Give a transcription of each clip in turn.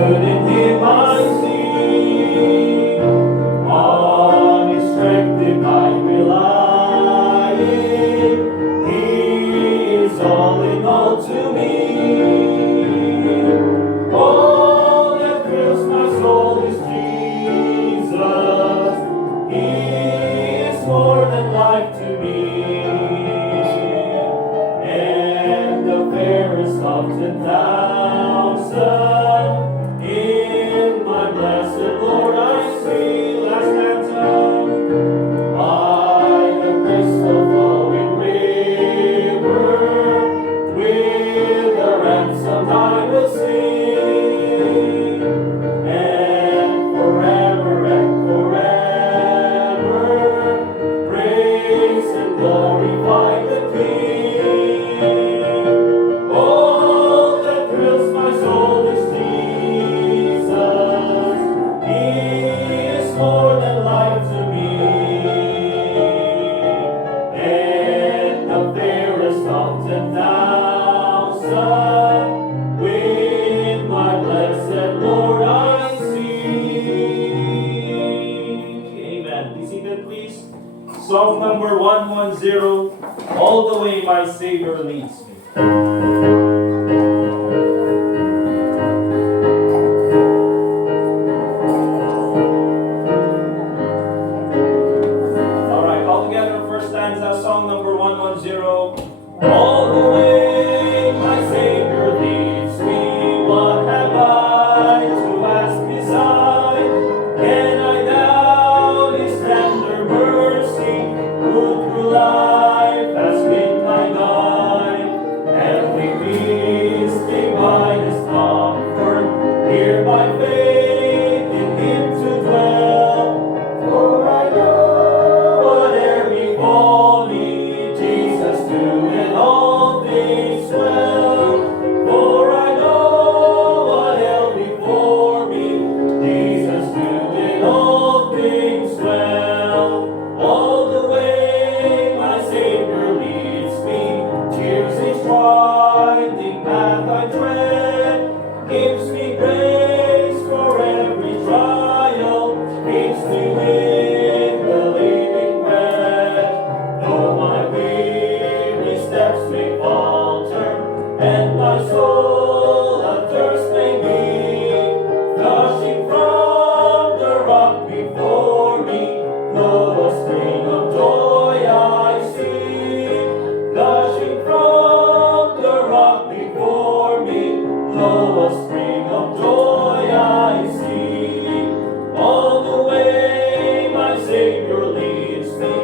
good in Him I see. On His strength divine relying, He is all in all to me. All that thrills my soul is Jesus. He is more than life to me. And the fairest of 10,000 in my blessed Lord I see. Last stanza. By the crystal flowing river, with the ransom I will sing, and forever praise and glorify the King. All that thrills my soul is Jesus. He is more than life to me. And the fairest of 10,000 with my blessed Lord I see. Amen. Be seated, please. Song number 110, All the Way My Savior Leads Me. All right, all together, first stanza, song number 110. All the way my Savior leads me, what have I to ask beside? Can I doubt His tender mercy, who through life has been my guide? Heavenly peace, divinest comfort, here by faith in Him to dwell. For I know whate'er befall me, Jesus doeth all things well. For I know whate'er before me, Jesus doeth all things well. All the way my Savior leads me, cheers each winding path I tread, gives me grace for every trial, feeds me with the living bread. Though my weary steps may falter, and my soul athirst may be, gushing from the rock before me, lo, a spring of joy I see. Gushing from the rock before me, lo, a spring of joy I see. All the way my Savior leads me,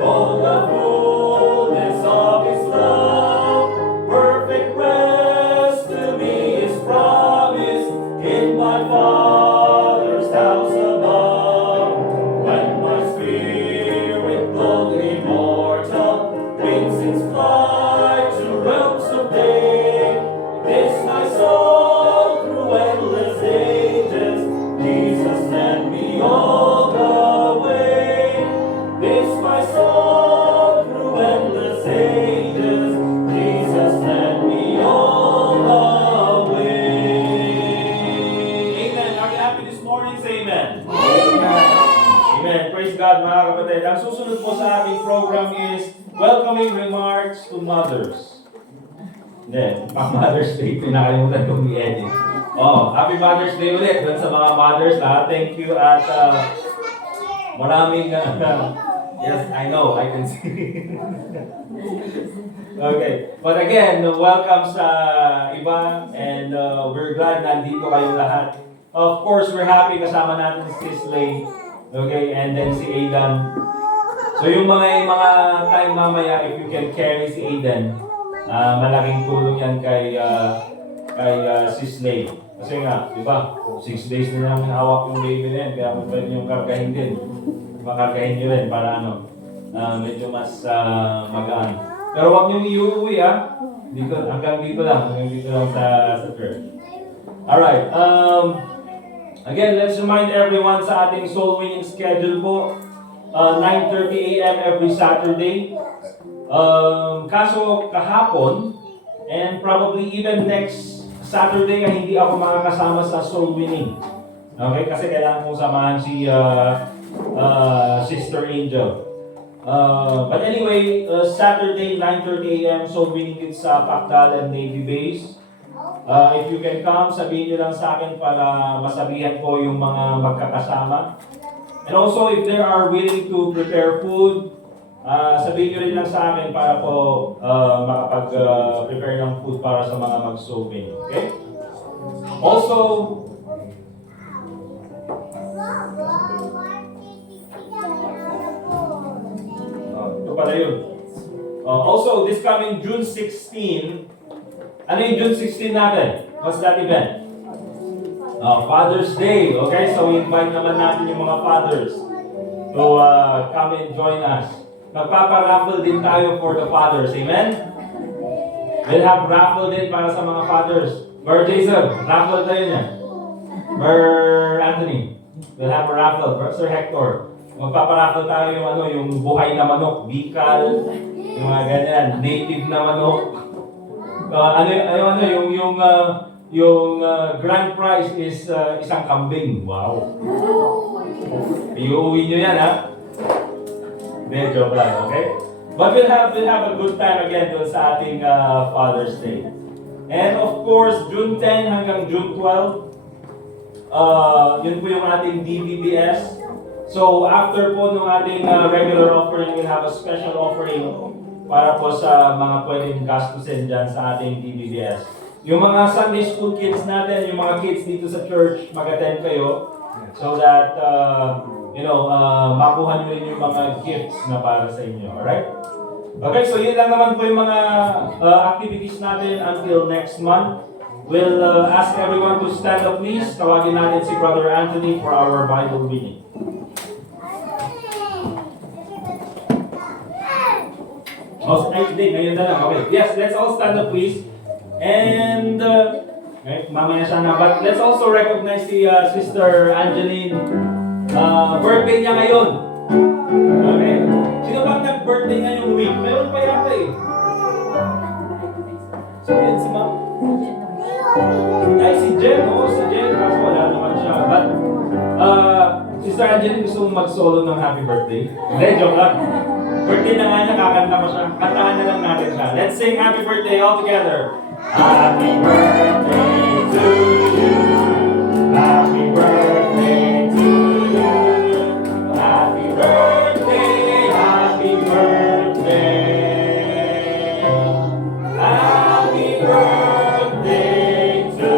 oh, the fullness of His love, perfect rest to me is promised in my Father's house above. When my spirit clothed immortal wings its flight to realms of day, this my soul through endless ages, Jesus led me all the way. This my soul through endless ages, Jesus led me all the way. Amen. Are you happy this morning? Say amen. Amen. Praise God, mga kapatid. Ang susunod po sa ating program is welcoming remarks to mothers. Hindi, Mother's Day, pinakalimutan kong i-edit. Happy Mother's Day ulit dun sa mga mothers. Thank you at maraming, yes, I know, I can see. Okay, but again, welcome sa iba and we're glad nandito kayong lahat. Of course, we're happy kasama natin si Slay, okay, and then si Aidan. So yung mga time mamaya, if you can carry si Aidan, malaking tulong yan kay si Slay. Kasi nga, di ba, 6 days na namin hawak yung baby na yan, kaya kung pwede yung kargahin din, makargahin nyo rin para medyo mas magaan. Pero huwag nyo iuwi dito, hanggang dito lang sa church. Alright, again, let's remind everyone sa ating soul winning schedule po, 9:30 a.m. every Saturday. Kaso kahapon, and probably even next Saturday ay hindi ako makakasama sa soul winning. Okay? Kasi kailangan kong samahan si Sister Angel. But anyway, Saturday, 9:30 a.m., soul winning kids sa Pactal and Navy Base. If you can come, sabihin nyo lang sa akin para masabihan ko yung mga magkakasama. And also, if they are willing to prepare food, sabihin nyo rin lang sa akin para po makapag-prepare ng food para sa mga mag-soul winning. Okay? Also, ito pala yun. Also, this coming June 16, ano yung June 16 natin? What's that event? Father's Day. Okay, so invite naman natin yung mga fathers to come and join us. Magpaparaffle din tayo for the fathers. Amen? We'll have raffle din para sa mga fathers. Brother Jason, raffle tayo niya. Brother Anthony, we'll have a raffle. Sir Hector, magpaparaffle tayo yung buhay na manok, bikal, yung mga ganyan, native na manok. Yung grand prize is isang kambing. Wow. Iuwi nyo yan, ha? Hindi, joke lang, okay? But we'll have a good time again doon sa ating Father's Day. And of course, June 10 hanggang June 12, yun po yung ating DBBS. So after po nung ating regular offering, we'll have a special offering para po sa mga pwedeng gastusin dyan sa ating DBBS. Yung mga Sunday school kids natin, yung mga kids dito sa church, mag-attend kayo so that, makuha nyo rin yung mga gifts na para sa inyo. Alright? Okay, so yun lang naman po yung mga activities natin until next month. We'll ask everyone to stand up please. Tawagin natin si Brother Anthony for our Bible reading. Oh, ngayon na lang. Okay. Yes, let's all stand up please. And, mamaya sana. But let's also recognize si Sister Angeline. Birthday niya ngayon. Okay. Sino ba nag-birthday ngayong week? Meron pa yata eh. So, yan si Ma'am. Ay, si Jen. Oo, si Jen. Kaso wala naman siya. But, Sister Angeline, gusto mong mag-solo ng happy birthday? Hindi, joke lang. Birthday na nga niya, kakanta ko siya. Kantahan na lang natin siya. Let's sing happy birthday all together. Happy birthday to you. Happy birthday to you. Happy birthday, happy birthday. Happy birthday to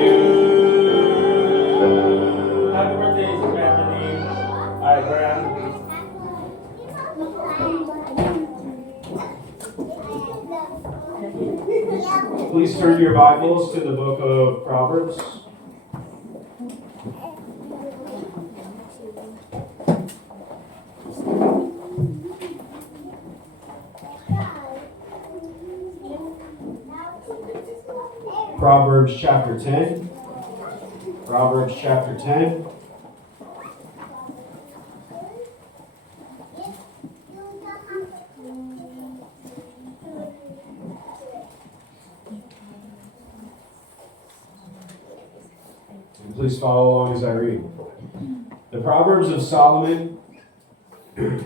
you. Happy birthday, Sister Anthony. Alright, Graham. Please turn your Bibles to the book of Proverbs. Proverbs chapter 10. Proverbs chapter 10. Please follow along as I read. The Proverbs of Solomon.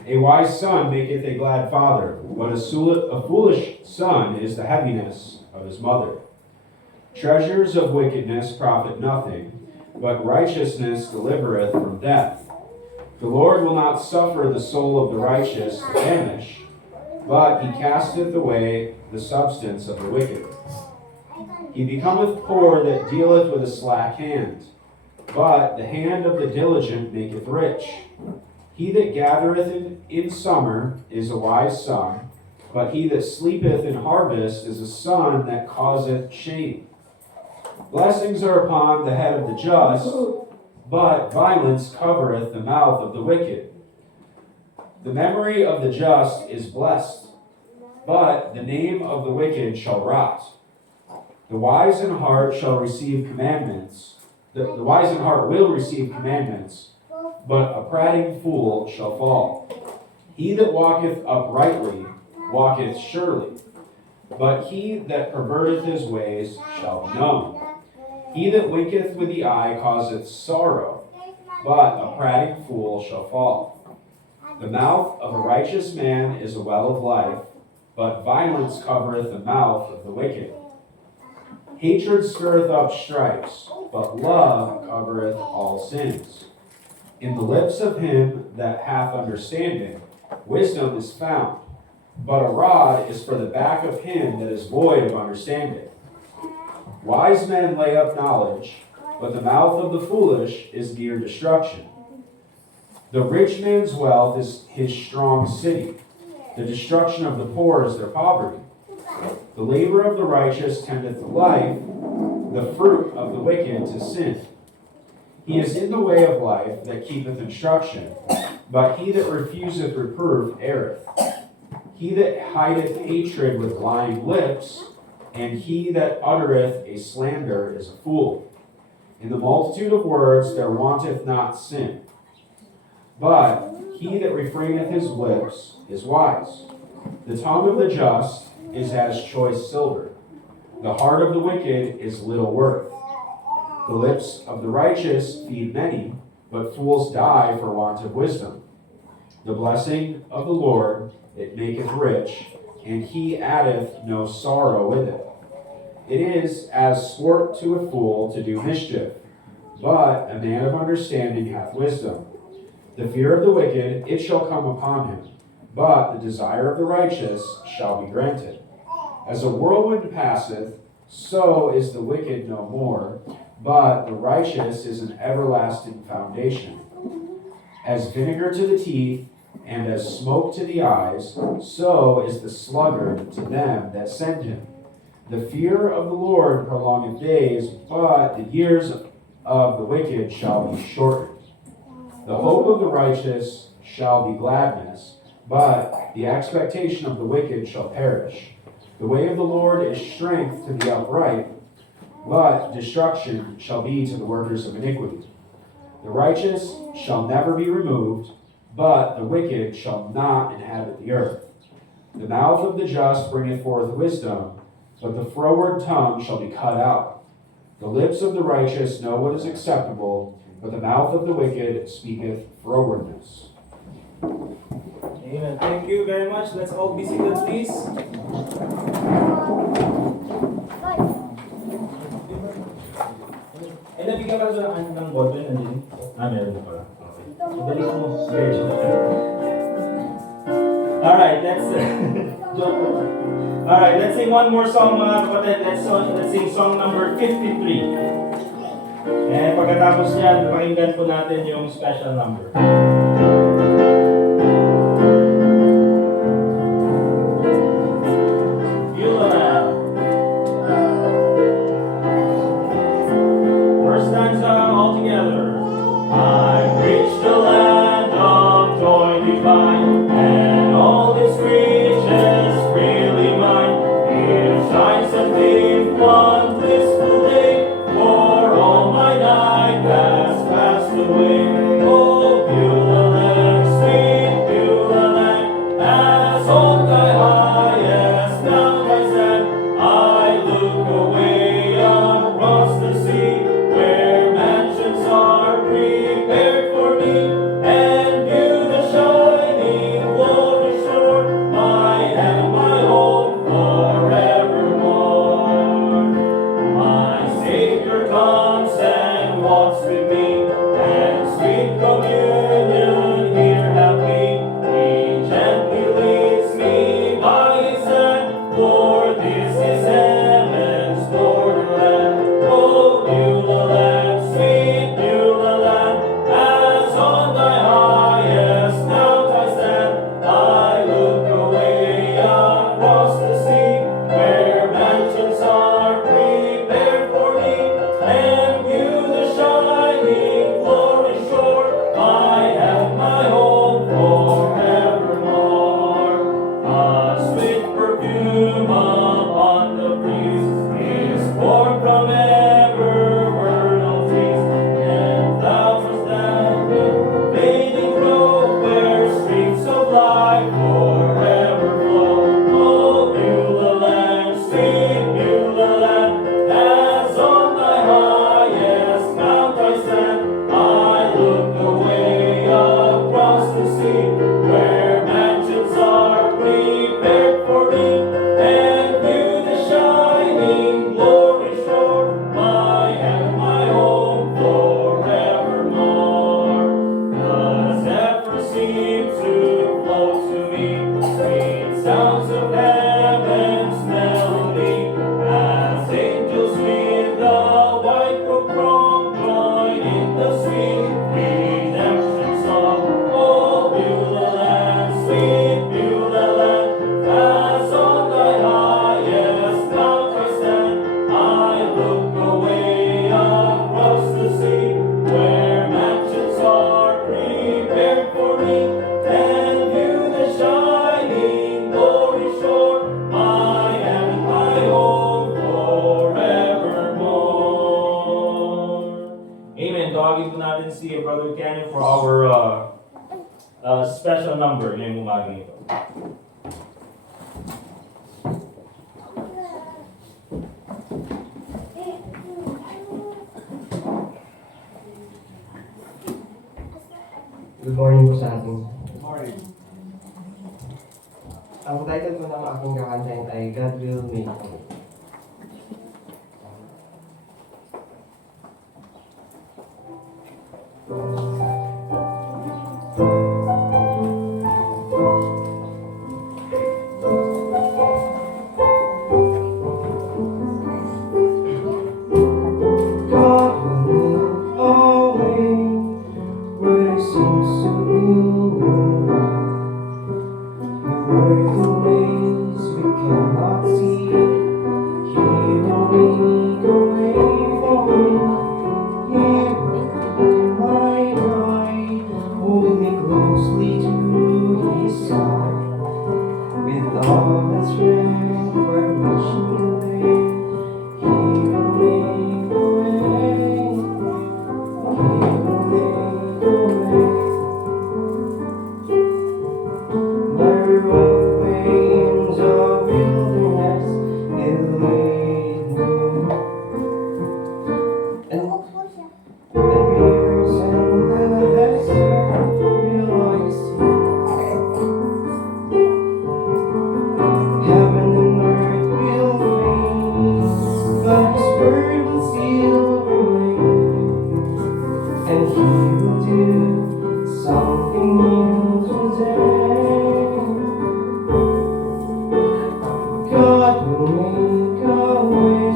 A wise son maketh a glad father, but a foolish son is the heaviness of his mother. Treasures of wickedness profit nothing, but righteousness delivereth from death. The Lord will not suffer the soul of the righteous to vanish, but he casteth away the substance of the wicked. He becometh poor that dealeth with a slack hand, but the hand of the diligent maketh rich. He that gathereth in summer is a wise son, but he that sleepeth in harvest is a son that causeth shame. Blessings are upon the head of the just, but violence covereth the mouth of the wicked. The memory of the just is blessed, but the name of the wicked shall rot. The wise in heart shall receive commandments. The wise in heart will receive commandments, but a prating fool shall fall. He that walketh uprightly walketh surely, but he that perverteth his ways shall be known. He that winketh with the eye causeth sorrow, but a prating fool shall fall. The mouth of a righteous man is a well of life, but violence covereth the mouth of the wicked. Hatred stirreth up strifes, but love covereth all sins. In the lips of him that hath understanding, wisdom is found, but a rod is for the back of him that is void of understanding. Wise men lay up knowledge, but the mouth of the foolish is near destruction. The rich man's wealth is his strong city. The destruction of the poor is their poverty. The labor of the righteous tendeth to life, the fruit of the wicked to sin. He is in the way of life that keepeth instruction, but he that refuseth reproof erreth. He that hideth hatred with lying lips, and he that uttereth a slander is a fool. In the multitude of words there wanteth not sin. But he that refraineth his lips is wise. The tongue of the just is as choice silver. The heart of the wicked is little worth. The lips of the righteous feed many, but fools die for want of wisdom. The blessing of the Lord, it maketh rich, and he addeth no sorrow with it. It is as sport to a fool to do mischief, but a man of understanding hath wisdom. The fear of the wicked, it shall come upon him, but the desire of the righteous shall be granted. As a whirlwind passeth, so is the wicked no more, but the righteous is an everlasting foundation. As vinegar to the teeth, and as smoke to the eyes, so is the sluggard to them that send him. The fear of the Lord prolongeth days, but the years of the wicked shall be shortened. The hope of the righteous shall be gladness, but the expectation of the wicked shall perish. The way of the Lord is strength to the upright, but destruction shall be to the workers of iniquity. The righteous shall never be removed, but the wicked shall not inhabit the earth. The mouth of the just bringeth forth wisdom, but the froward tongue shall be cut out. The lips of the righteous know what is acceptable, but the mouth of the wicked speaketh frowardness. Amen. Thank you very much. Let's all be seated, please. Nabigyan ka sa ng ballpen, nandiyan? Meron na pala. Okay. Madali ka mo. Alright, let's Alright, let's sing one more song, mga kapatid. Let's sing song number 53. And pagkatapos niyan, pakinggan po natin yung special number. First stanza all together. I've reached the land of joy divine, and all its riches freely mine. Here shines a beam, one blissful day, for all my night has passed away. Oh, Beulah, sweet Beulah, as on thy highest down I stand, I look away across the sea, where mansions are prepared for me, and view the shining glory shore, mine and my home forevermore. My Savior comes and walks with me, and sweet Amen. Tawagin po natin si Brother Kenny for our special number ngayong umaga nito. Good morning po sa atin. Good morning. Ang title po ng aking kakantahin ay God Will Make A Way. God will make a way where there seems to be no way. Work in ways we cannot see. He will make a way for me. He will be my guide. Hold me closely to His side. With love and strength for each new day. He will make a way. He will make a way. My roadways of wilderness will lead me, and rivers and the desert will I see. Heaven and earth will fade, but His word will still remain, and He will do something new today. God will make a way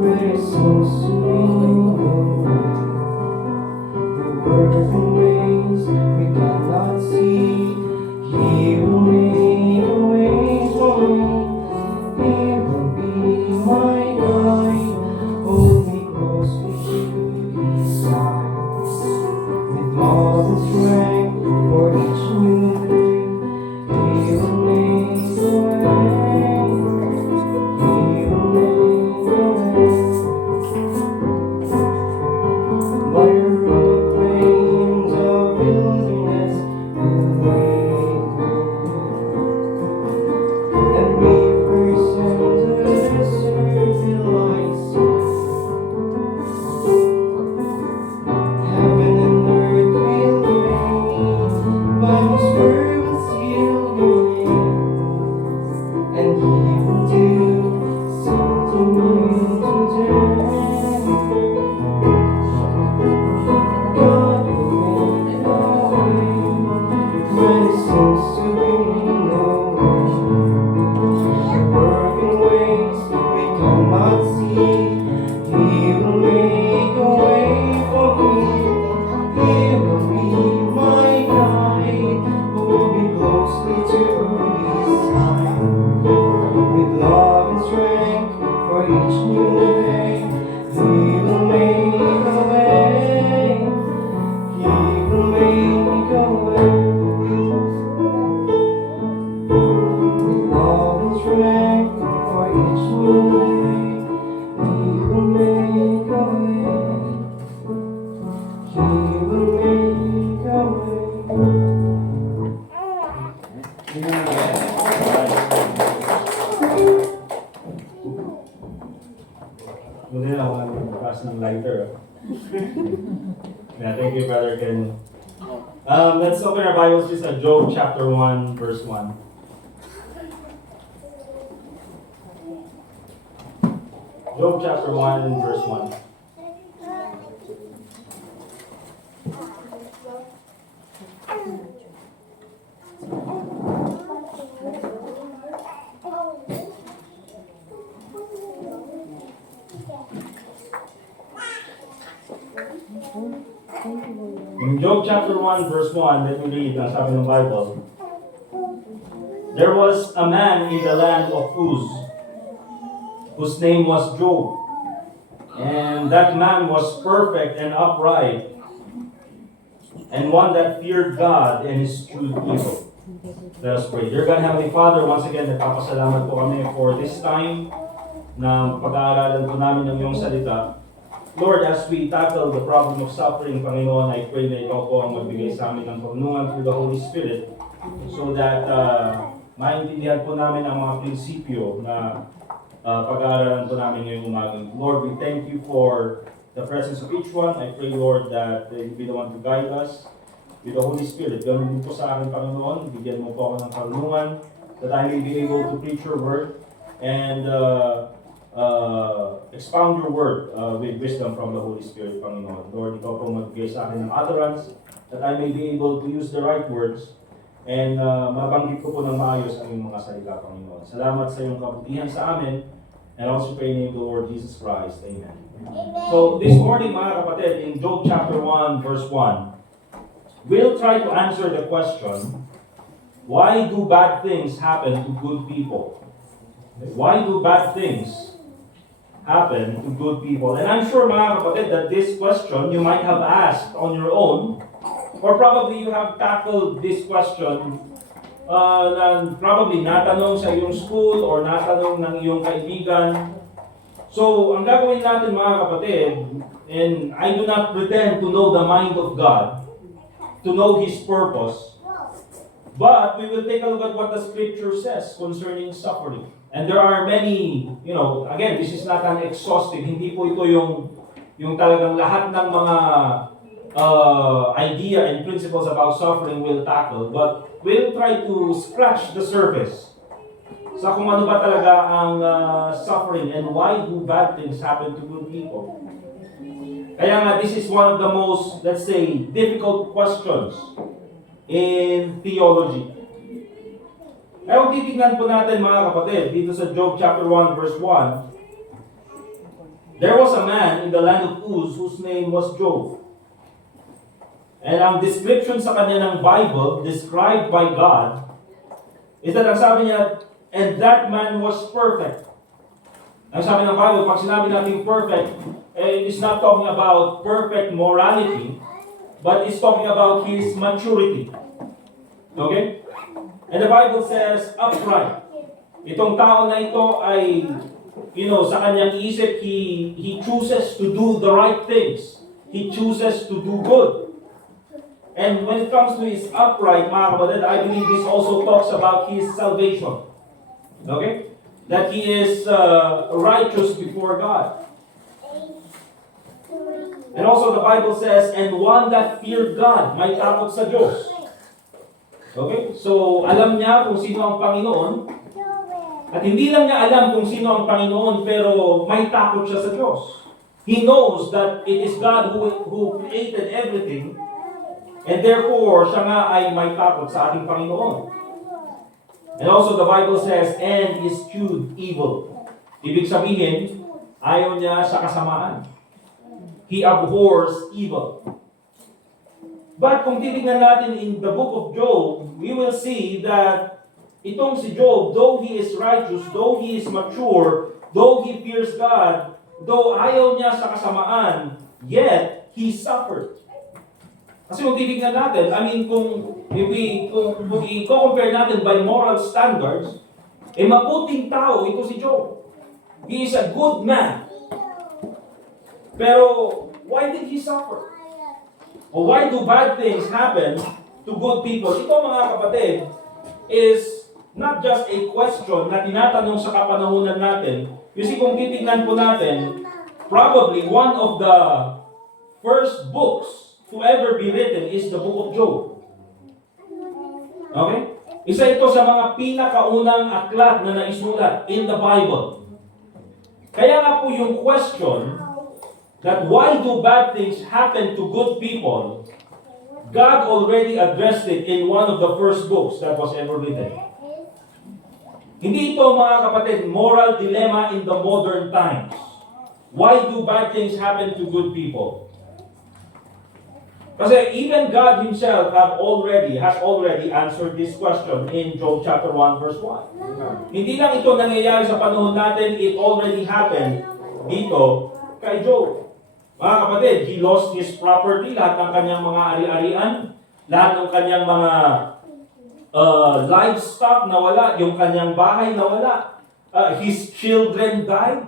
where there seems to be no way. We work in ways we cannot see. He will make a way for me. He will be my guide. Hold me closely to His side. With love and strength for each new day. He will make a way. He will make a way. My roadways of wilderness will lead me, and rivers and the desert will I see. Heaven and earth will fade, but His word will still remain, and He will do something new today. God will make a way where there seems to be no way. Work in ways we cannot see. He will make a way for me. He will be my guide. Hold me closely to His side. With love and strength for each new day. He will make a way. He will make a way. With love and strength for each new day. He will make a way. He will make a Muli na ako magbukas ng lighter. Yeah, thank you, Brother Ken. Let's open our Bibles please at Job chapter 1, verse 1. Job chapter 1, verse 1. In Job chapter 1, verse 1, let me read ang sabi ng Bible. There was a man in the land of Uz, whose name was Job. And that man was perfect and upright, and one that feared God and eschewed evil. Let us pray. Dear God, Heavenly Father, once again, nagpapasalamat po kami for this time na pag-aaralan po namin ng iyong salita. Lord, as we tackle the problem of suffering, Panginoon, I pray na Ikaw po ang magbigay sa amin ng karunungan through the Holy Spirit so that maintindihan po namin ang mga prinsipyo na pag-aaralan po namin ngayong umaga. Lord, we thank you for the presence of each one. I pray, Lord, that you be the one to guide us with the Holy Spirit. Ganun din po sa akin, Panginoon. Bigyan mo po ako ng karunungan that I may be able to preach your word and expound your word with wisdom from the Holy Spirit, Panginoon. Lord, Ikaw po magbigay sa akin ng utterance that I may be able to use the right words and mabanggit ko po ng maayos ang iyong mga salita, Panginoon. Salamat sa iyong kabutihan sa amin and also pray in the name of the Lord Jesus Christ. Amen. So this morning, mga kapatid, in Job chapter 1, verse 1, we'll try to answer the question, why do bad things happen to good people? Why do bad things happen to good people? And I'm sure, mga kapatid, that this question you might have asked on your own, or probably you have tackled this question na probably natanong sa iyong school or natanong ng iyong kaibigan. So, ang gagawin natin, mga kapatid, and I do not pretend to know the mind of God, to know His purpose, but we will take a look at what the Scripture says concerning suffering. And there are many, again, this is not an exhaustive, hindi po ito yung talagang lahat ng mga idea and principles about suffering will tackle, but we'll try to scratch the surface sa kung ano ba talaga ang suffering and why do bad things happen to good people. Kaya nga, this is one of the most, let's say, difficult questions in theology. Kaya kung titignan po natin, mga kapatid, dito sa Job chapter 1 verse 1, there was a man in the land of Uz whose name was Job. And ang description sa kanya ng Bible, described by God, is that ang sabi niya, and that man was perfect. Ang sabi ng Bible, pag sinabi natin perfect, it is not talking about perfect morality, but it's talking about his maturity. Okay? And the Bible says, upright. Itong tao na ito ay, sa kanyang isip, he chooses to do the right things. He chooses to do good. And when it comes to his upright, mga kapatid, I believe this also talks about his salvation. Okay? That he is righteous before God. And also the Bible says, and one that feared God, may takot sa Diyos. Okay? So, alam niya kung sino ang Panginoon. At hindi lang niya alam kung sino ang Panginoon, pero may takot siya sa Diyos. He knows that it is God who created everything. And therefore, siya nga ay may takot sa ating Panginoon. And also the Bible says, and eschewed evil. Ibig sabihin, ayaw niya sa kasamaan. He abhors evil. But kung titignan natin in the book of Job, we will see that itong si Job, though he is righteous, though he is mature, though he fears God, though ayaw niya sa kasamaan, yet he suffered. Kasi kung titignan natin, kung i-compare natin by moral standards, mabuting tao ito si Job. He is a good man. Pero, why did he suffer? O why do bad things happen to good people? Ito, mga kapatid, is not just a question na tinatanong sa kapanahunan natin. Kasi kung titignan po natin, probably one of the first books to ever be written is the book of Job. Okay? Isa ito sa mga pinakaunang aklat na naisulat in the Bible. Kaya nga po yung question that why do bad things happen to good people, God already addressed it in one of the first books that was ever written. Hindi ito, mga kapatid, moral dilemma in the modern times. Why do bad things happen to good people? Kasi even God Himself has already answered this question in Job chapter 1 verse 1. Hindi lang ito nangyayari sa panahon natin, it already happened dito kay Job. Mga kapatid, he lost his property, lahat ng kanyang mga ari-arian, lahat ng kanyang mga livestock nawala, yung kanyang bahay nawala, his children died.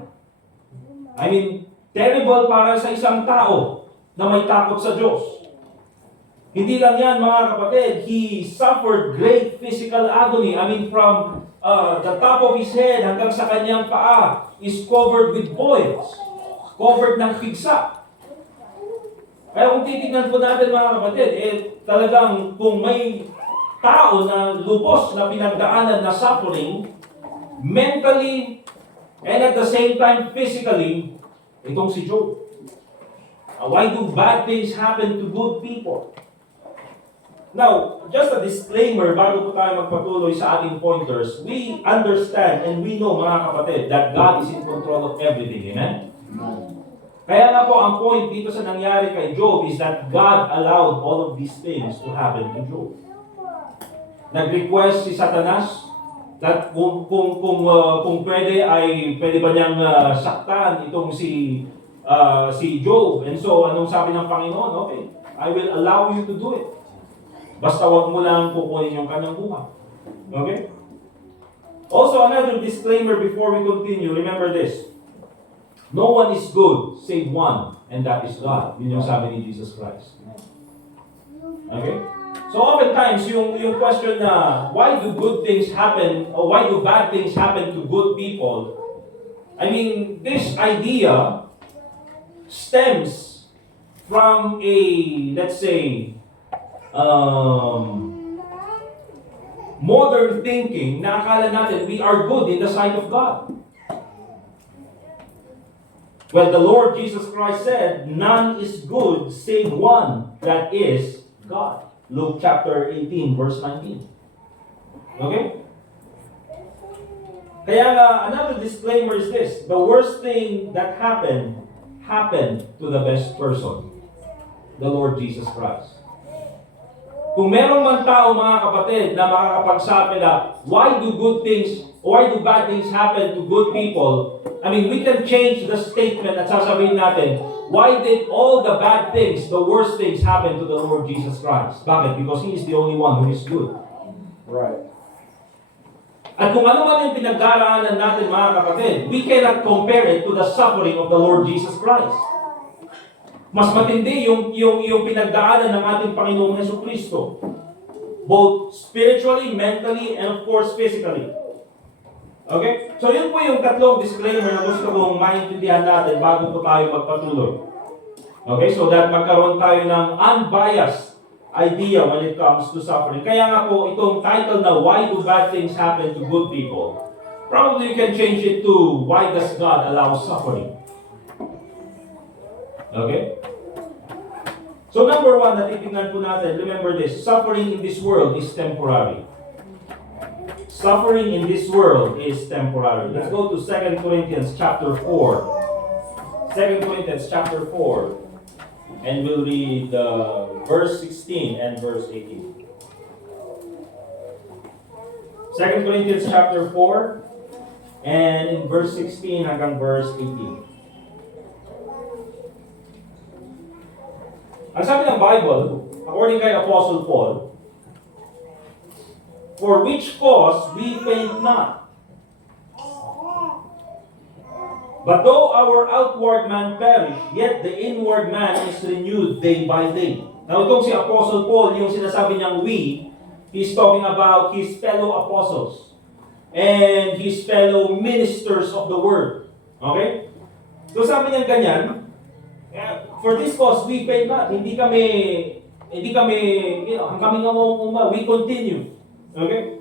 Terrible para sa isang tao na may takot sa Diyos. Hindi lang yan mga kapatid, he suffered great physical agony. I mean from the top of his head hanggang sa kanyang paa is covered with boils. Covered ng pigsa. Kaya kung titignan po natin mga kapatid, talagang kung may tao na lubos na pinagdaanan na suffering, mentally and at the same time physically, itong si Job. Why do bad things happen to good people? Now, just a disclaimer bago po tayo magpatuloy sa ating pointers, we understand and we know mga kapatid that God is in control of everything. Amen? Kaya nga po ang point dito sa nangyari kay Job is that God allowed all of these things to happen to Job. Nag-request si Satanas that kung pwede ay pwede ba niyang saktan itong si Job. And so anong sabi ng Panginoon? Okay, I will allow you to do it. Basta wag mo lang kukunin yung kanyang buhay. Okay? Also, another disclaimer before we continue. Remember this. No one is good save one, and that is God. Yun yung sabi ni Jesus Christ. Okay? So oftentimes, yung question na, why do good things happen, or why do bad things happen to good people? I mean, this idea stems from a, let's say, modern thinking na akala natin we are good in the sight of God. Well, the Lord Jesus Christ said, none is good save one, that is God. Luke chapter 18, verse 19. Okay? Kaya another disclaimer is this. The worst thing that happened to the best person, the Lord Jesus Christ. Kung merong man tao mga kapatid na makakapagsabi na why do bad things happen to good people, I mean, we can change the statement at sasabihin natin, why did all the bad things, the worst things happen to the Lord Jesus Christ? Bakit? Because He is the only one who is good. Right. At kung ano man yung pinagdaraanan natin mga kapatid, we cannot compare it to the suffering of the Lord Jesus Christ. Mas matindi yung pinagdaanan ng ating Panginoong Jesucristo. Both spiritually, mentally, and of course physically. Okay? So yun po yung tatlong disclaimer na gusto kong maintindihan natin bago po tayo magpatuloy. Okay? So that magkaroon tayo ng unbiased idea when it comes to suffering. Kaya nga po itong title na Why Do Bad Things Happen to Good People? Probably you can change it to Why Does God Allow Suffering? Okay? So number one, natitignan po natin, remember this, suffering in this world is temporary. Suffering in this world is temporary. Let's go to 2 Corinthians chapter 4. 2 Corinthians chapter 4. And we'll read verse 16 and verse 18. 2 Corinthians chapter 4 and in verse 16 hanggang verse 18. Ang sabi ng Bible, according kay Apostle Paul, for which cause we faint not. But though our outward man perish, yet the inward man is renewed day by day. Now itong si Apostle Paul, yung sinasabi niyang we, he's talking about his fellow apostles and his fellow ministers of the word. Okay? So sabi niya ganyan, for this cause we faint not. Hindi kami, ang kami nga we continue. Okay?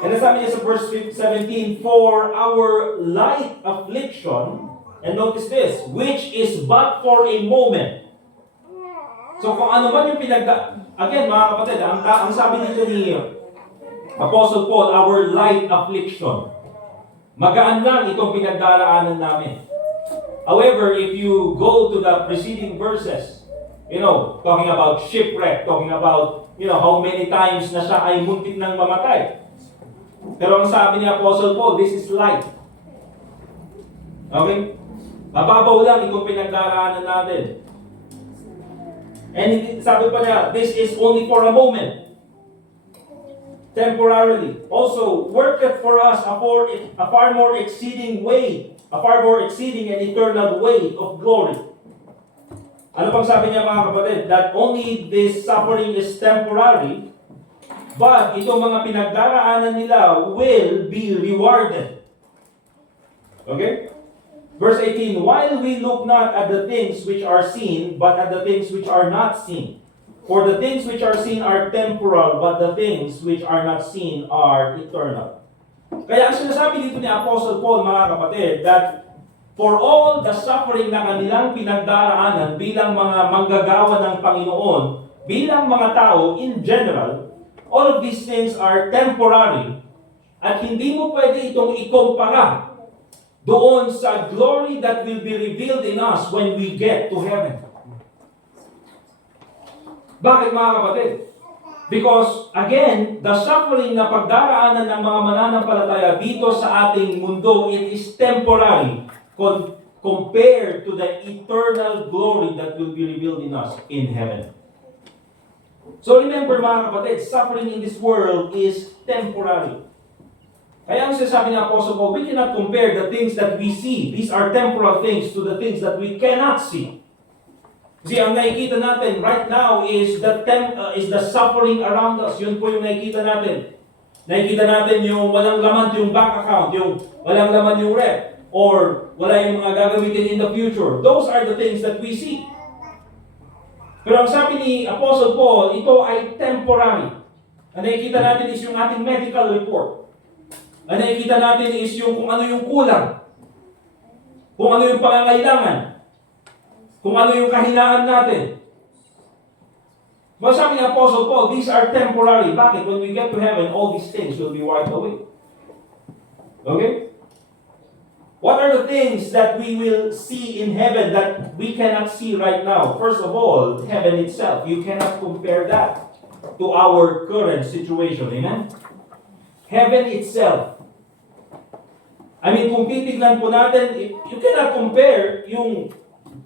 And sabi niya sa verse 17, for our light affliction, and notice this, which is but for a moment. So kung ano man yung again mga kapatid, ang sabi dito ni Apostle Paul, our light affliction. Magaan lang itong pinagdaraanan namin. However, if you go to the preceding verses, talking about shipwreck, talking about, how many times na siya ay muntik nang mamatay. Pero ang sabi ni Apostle Paul, this is light. Okay? Mababaw lang itong pinagdaraanan natin. And sabi pa niya, this is only for a moment. Temporarily. Also, worketh for us a far more exceeding weight a far more exceeding and eternal weight of glory. Ano pang sabi niya mga kapatid? That only this suffering is temporary, but itong mga pinagdaraanan nila will be rewarded. Okay? Verse 18, while we look not at the things which are seen, but at the things which are not seen. For the things which are seen are temporal, but the things which are not seen are eternal. Kaya ang sinasabi dito ni Apostle Paul, mga kapatid, that for all the suffering na kanilang pinagdaraanan bilang mga manggagawa ng Panginoon, bilang mga tao in general, all of these things are temporary at hindi mo pwede itong ikumpara doon sa glory that will be revealed in us when we get to heaven. Bakit mga kapatid? Because again, the suffering na pagdaraanan ng mga mananampalataya dito sa ating mundo, it is temporary compared to the eternal glory that will be revealed in us in heaven. So remember mga kapatid, suffering in this world is temporary. Kaya ang sinasabi ng Apostle Paul, we cannot compare the things that we see. These are temporal things to the things that we cannot see. Kasi ang nakikita natin right now is the suffering around us. Yun po yung nakikita natin. Nakikita natin yung walang laman yung bank account, yung walang laman yung rep, or wala yung mga gagamitin in the future. Those are the things that we see. Pero ang sabi ni Apostle Paul, ito ay temporary. Ang nakikita natin is yung ating medical report. Ang nakikita natin is yung kung ano yung kulang. Kung ano yung pangangailangan. Kung ano yung kahinaan natin. But sabi ni Apostle Paul, these are temporary. Bakit? When we get to heaven, all these things will be wiped away. Okay? What are the things that we will see in heaven that we cannot see right now? First of all, heaven itself. You cannot compare that to our current situation. Amen? Heaven itself. I mean, kung titignan po natin, you cannot compare yung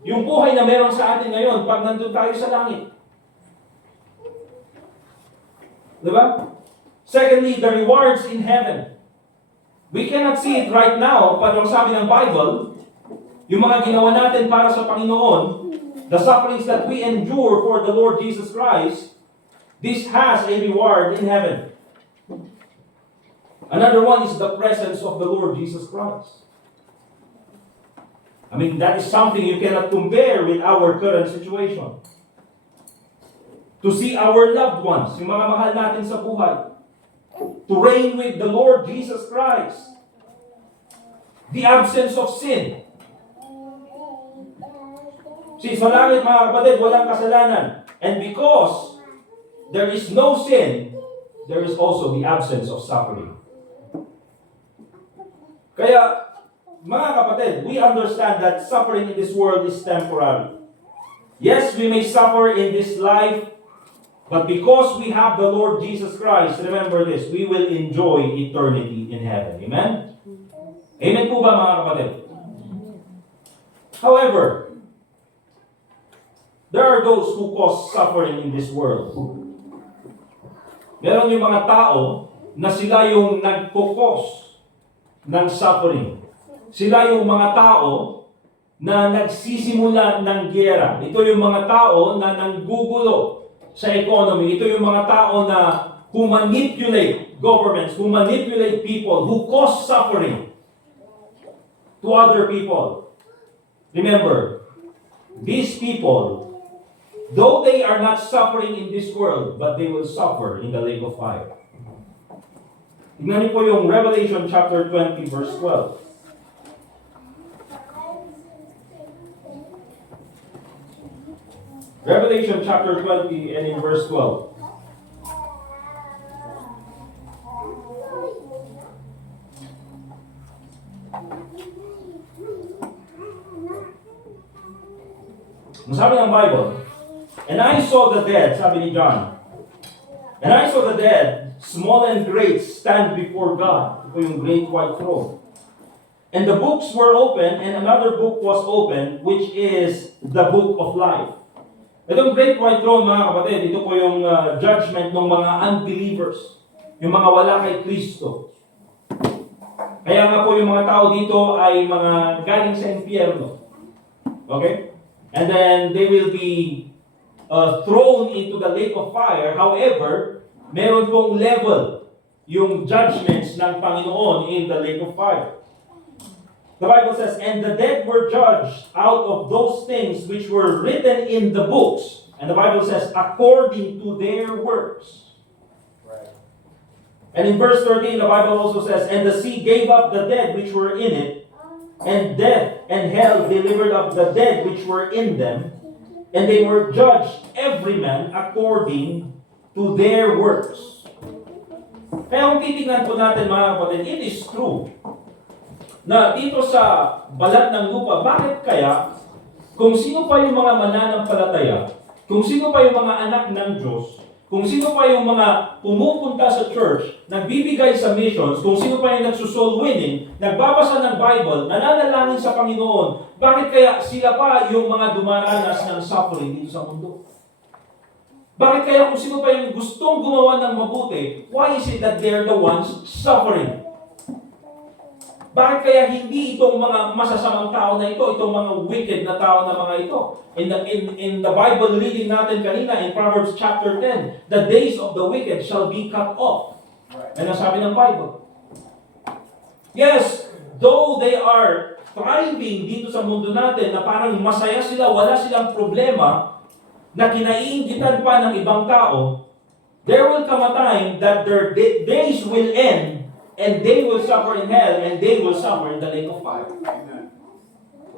buhay na meron sa atin ngayon pag nandun tayo sa langit. Diba? Secondly, the rewards in heaven. We cannot see it right now, pero ang sabi ng Bible, yung mga ginawa natin para sa Panginoon, the sufferings that we endure for the Lord Jesus Christ, this has a reward in heaven. Another one is the presence of the Lord Jesus Christ. I mean, that is something you cannot compare with our current situation. To see our loved ones, yung mga mahal natin sa buhay, to reign with the Lord Jesus Christ. The absence of sin. See, sa langit mga kapatid, walang kasalanan. And because there is no sin, there is also the absence of suffering. Kaya, mga kapatid, we understand that suffering in this world is temporary. Yes, we may suffer in this life, but because we have the Lord Jesus Christ, remember this, we will enjoy eternity in heaven. Amen? Amen po ba mga kapatid? However, there are those who cause suffering in this world. Meron yung mga tao na sila yung nagpo-cause ng suffering. Sila yung mga tao na nagsisimula ng giyera. Ito yung mga tao na nanggugulo sa economy. Ito yung mga tao na who manipulate governments, who manipulate people, who cause suffering to other people. Remember, these people, though they are not suffering in this world, but they will suffer in the lake of fire. Tingnan niyo po yung Revelation chapter 20 verse 12. Revelation chapter 20 and in verse 12. Sabi ng Bible, and I saw the dead, sabi ni John, and I saw the dead, small and great, stand before God. Ito yung great white throne. And the books were open, and another book was opened, which is the book of life. Itong great white throne, mga kapatid, ito po yung judgment ng mga unbelievers, yung mga wala kay Kristo. Kaya nga po yung mga tao dito ay mga galing sa impyerno. Okay? And then they will be thrown into the lake of fire. However, meron pong level yung judgments ng Panginoon in the lake of fire. The Bible says, and the dead were judged out of those things which were written in the books. And the Bible says, according to their works. And in verse 13, the Bible also says, and the sea gave up the dead which were in it, and death and hell delivered up the dead which were in them, and they were judged every man according to their works. Kaya kung titignan po natin mga kapatid, it is true na dito sa balat ng lupa, bakit kaya kung sino pa yung mga mananampalataya, kung sino pa yung mga anak ng Diyos, kung sino pa yung mga pumupunta sa church, nagbibigay sa missions, kung sino pa yung nagsusoul winning, nagbabasa ng Bible, nananalangin sa Panginoon, bakit kaya sila pa yung mga dumaranas ng suffering dito sa mundo? Bakit kaya kung sino pa yung gustong gumawa ng mabuti, why is it that they're the ones suffering? Bakit kaya hindi itong mga masasamang tao na ito, itong mga wicked na tao na mga ito? In the Bible reading natin kanina, in Proverbs chapter 10, the days of the wicked shall be cut off. Yan ang sabi ng Bible. Yes, though they are thriving dito sa mundo natin, na parang masaya sila, wala silang problema, na kinaiingitan pa ng ibang tao, there will come a time that their days will end, and they will suffer in hell, and they will suffer in the lake of fire.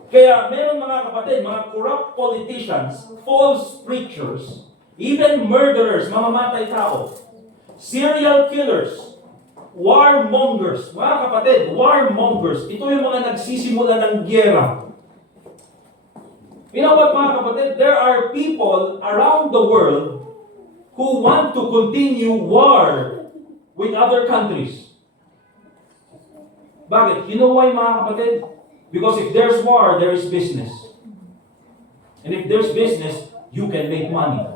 Kaya meron mga kapatid, mga corrupt politicians, false preachers, even murderers, mamamatay tao, serial killers, warmongers, mga kapatid, warmongers, ito yung mga nagsisimula ng gyera. You know what mga kapatid, there are people around the world who want to continue war with other countries. Bakit? You know why mga kapatid? Because if there's war, there is business. And if there's business, you can make money.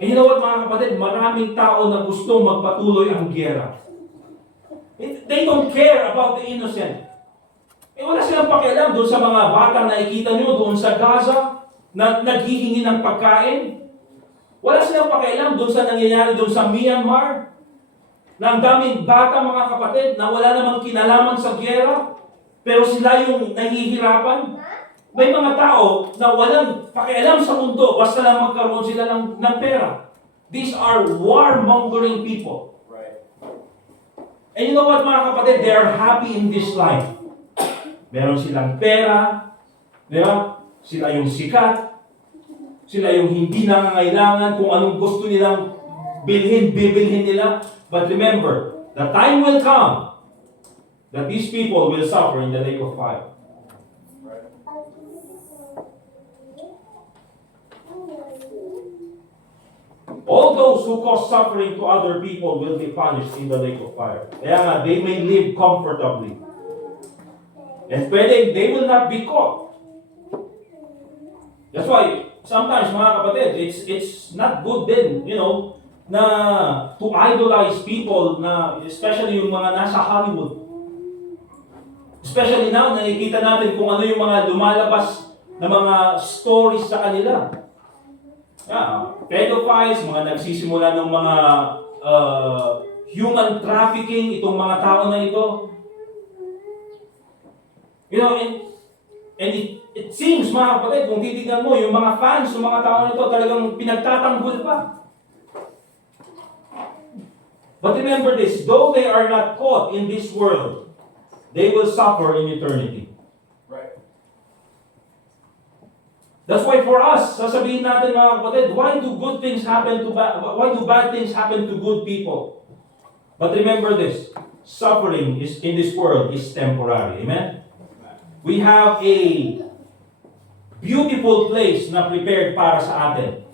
And you know what mga kapatid? Maraming tao na gustong magpatuloy ang gyera. They don't care about the innocent. Wala silang pakialam doon sa mga batang nakikita nyo doon sa Gaza na naghihingi ng pagkain. Wala silang pakialam doon sa nangyayari doon sa Myanmar na ang daming bata mga kapatid na wala namang kinalaman sa gyera, pero sila yung nahihirapan. May mga tao na walang pakialam sa mundo basta lang magkaroon sila ng pera. These are warmongering people. Right. And you know what mga kapatid? They are happy in this life. Meron silang pera, di ba? Sila yung sikat, sila yung hindi nangangailangan kung anong gusto nilang bibilhin nila. But remember, the time will come that these people will suffer in the lake of fire. All those who cause suffering to other people will be punished in the lake of fire. Kaya nga, they may live comfortably. And they will not be caught. That's why, sometimes mga kapatid, it's not good din, na to idolize people, na especially yung mga nasa Hollywood. Especially now, nakikita natin kung ano yung mga lumalabas na mga stories sa kanila. Pedophiles, mga nagsisimula ng mga human trafficking, itong mga tao na ito. And it seems, mga kapatid, kung titignan mo, yung mga fans, yung mga tao na ito, talagang pinagtatanggol pa. But remember this, though they are not caught in this world, they will suffer in eternity. Right. That's why for us, sasabihin natin mga kapatid, why do bad things happen to good people? But remember this, suffering in this world is temporary. Amen? We have a beautiful place na prepared para sa atin.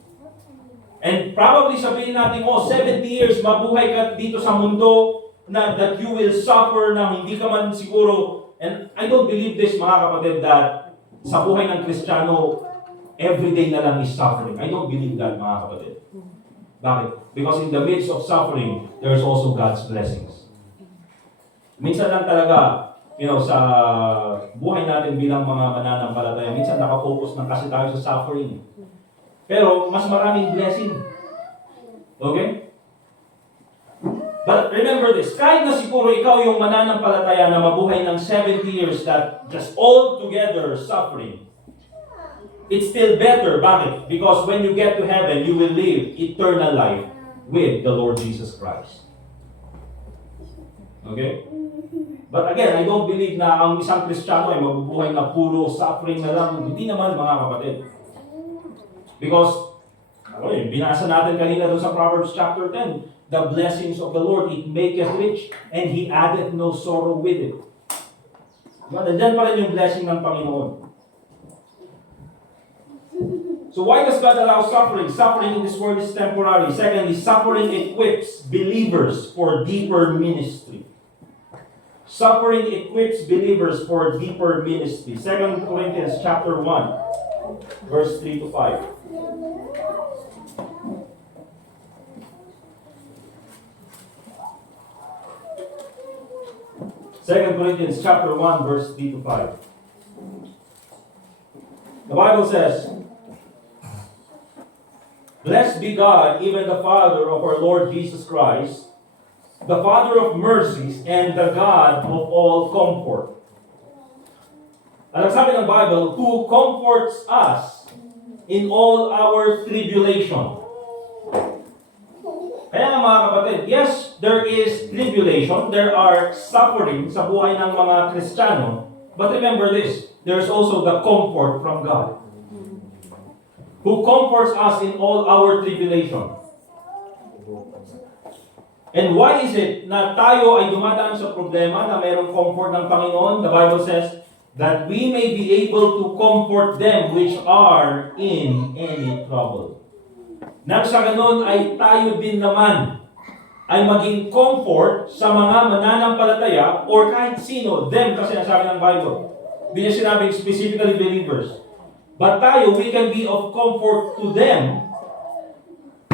And probably sabihin natin, 70 years mabuhay ka dito sa mundo na that you will suffer na hindi ka man siguro. And I don't believe this mga kapatid that sa buhay ng Kristiyano, everyday na lang is suffering. I don't believe that mga kapatid. Bakit? Because in the midst of suffering, there's also God's blessings. Minsan lang talaga, sa buhay natin bilang mga mananampalataya, minsan nakafocus lang kasi tayo sa suffering. Pero mas maraming blessing. Okay? But remember this, kahit na siguro ikaw yung mananampalataya na mabuhay ng 70 years that just all together suffering, it's still better. Bakit? Because when you get to heaven, you will live eternal life with the Lord Jesus Christ. Okay? But again, I don't believe na ang isang Kristiyano ay mabubuhay na puro suffering na lang. Hindi naman, mga kapatid. Because, binasa natin kanina doon sa Proverbs chapter 10, the blessings of the Lord, it maketh rich, and He addeth no sorrow with it. Diba? Nandiyan pa rin yung blessing ng Panginoon. So why does God allow suffering? Suffering in this world is temporary. Secondly, suffering equips believers for deeper ministry. Suffering equips believers for deeper ministry. 2 Corinthians chapter 1, verse 3 to 5. Second Corinthians chapter 1, verse 3 to 5. The Bible says, Blessed be God, even the Father of our Lord Jesus Christ, the Father of mercies and the God of all comfort. Ang sabi ng Bible, who comforts us in all our tribulation. Kaya nga mga kapatid, yes, there is tribulation, there are suffering sa buhay ng mga Kristiyano, but remember this, there's also the comfort from God, who comforts us in all our tribulation. And why is it na tayo ay dumadaan sa problema na mayroong comfort ng Panginoon? The Bible says, that we may be able to comfort them which are in any trouble. Nang sa ganon ay tayo din naman ay maging comfort sa mga mananampalataya or kahit sino, them kasi nasabi ng Bible. Hindi niya sinabing specifically believers. But tayo, we can be of comfort to them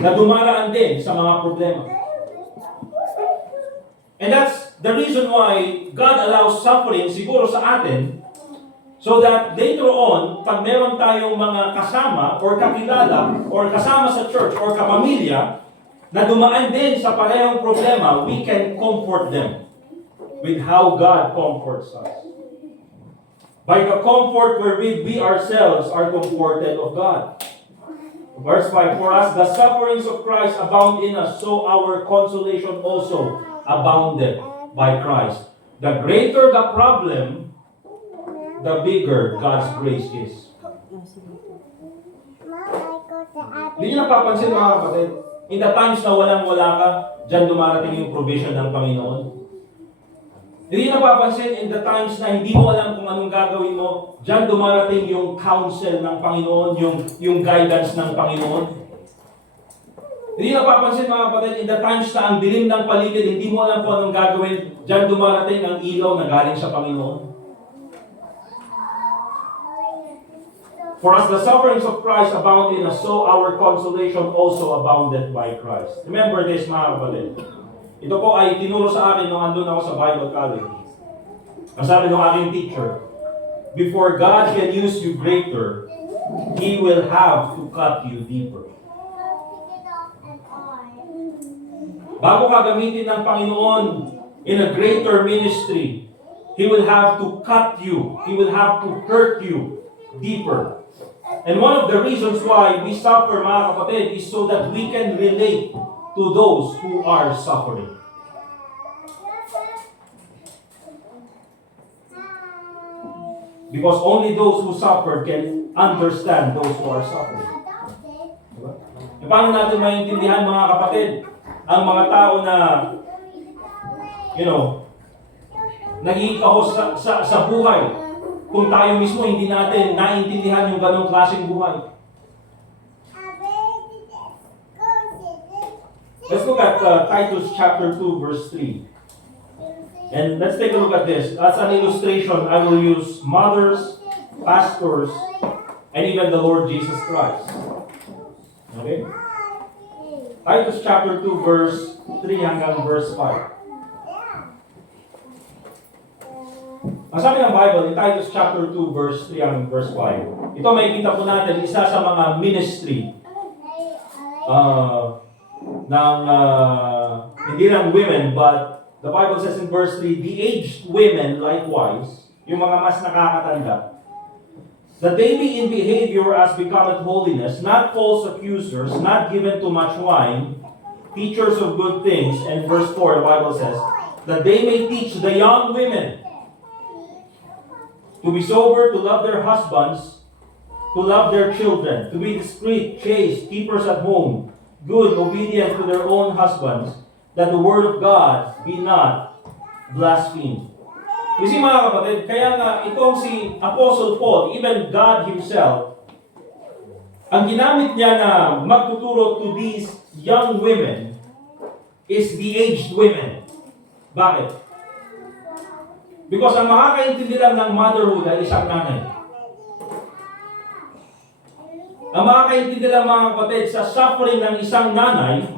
na dumaraan din sa mga problema. And that's the reason why God allows suffering siguro sa atin so that later on, pag meron tayong mga kasama or kakilala or kasama sa church or kapamilya na dumaan din sa parehong problema, we can comfort them with how God comforts us. By the comfort wherewith we ourselves are comforted of God. Verse 5, For as the sufferings of Christ abound in us, so our consolation also abounded by Christ. The greater the problem, the bigger God's grace is. Hindi nyo napapansin mga kapatid, in the times na walang-wala ka, dyan dumarating yung provision ng Panginoon. Hindi nyo napapansin, in the times na hindi mo alam kung anong gagawin mo, dyan dumarating yung counsel ng Panginoon, yung guidance ng Panginoon. Hindi nyo napapansin mga kapatid, in the times na ang dilim ng paligid, hindi mo alam kung anong gagawin, dyan dumarating ang ilaw na galing sa Panginoon. For as the sufferings of Christ abound in us, so our consolation also abounded by Christ. Remember this, mga kapatid. Ito po ay tinuro sa akin nung andun ako sa Bible College. Ang sabi ng aking teacher, before God can use you greater, He will have to cut you deeper. Bago ka gamitin ng Panginoon in a greater ministry, He will have to cut you. He will have to hurt you deeper. And one of the reasons why we suffer, mga kapatid, is so that we can relate to those who are suffering. Because only those who suffer can understand those who are suffering. Diba? E paano natin maintindihan, mga kapatid, ang mga tao na, nag-iikahos sa buhay, kung tayo mismo hindi natin naintindihan yung ganong klaseng buhay. Let's look at Titus chapter 2, verse 3. And let's take a look at this. As an illustration, I will use mothers, pastors, and even the Lord Jesus Christ. Okay? Titus chapter 2, verse 3 hanggang verse 5. Ang sabi ng Bible, in Titus chapter 2, verse 3 and verse 5, ito makikita po natin, isa sa mga ministry hindi lang women, but the Bible says in verse 3, the aged women likewise, yung mga mas nakakatanda, that they be in behavior as becometh holiness, not false accusers, not given to much wine, teachers of good things. And verse 4, the Bible says, that they may teach the young women to be sober, to love their husbands, to love their children, to be discreet, chaste, keepers at home, good, obedient to their own husbands, that the word of God be not blasphemed. You see mga kapatid, kaya nga itong si Apostle Paul, even God himself, ang ginamit niya na magtuturo to these young women is the aged women. Bakit? Because ang makakaintindi lang ng motherhood ay isang nanay. Ang makakaintindi lang mga kapatid sa suffering ng isang nanay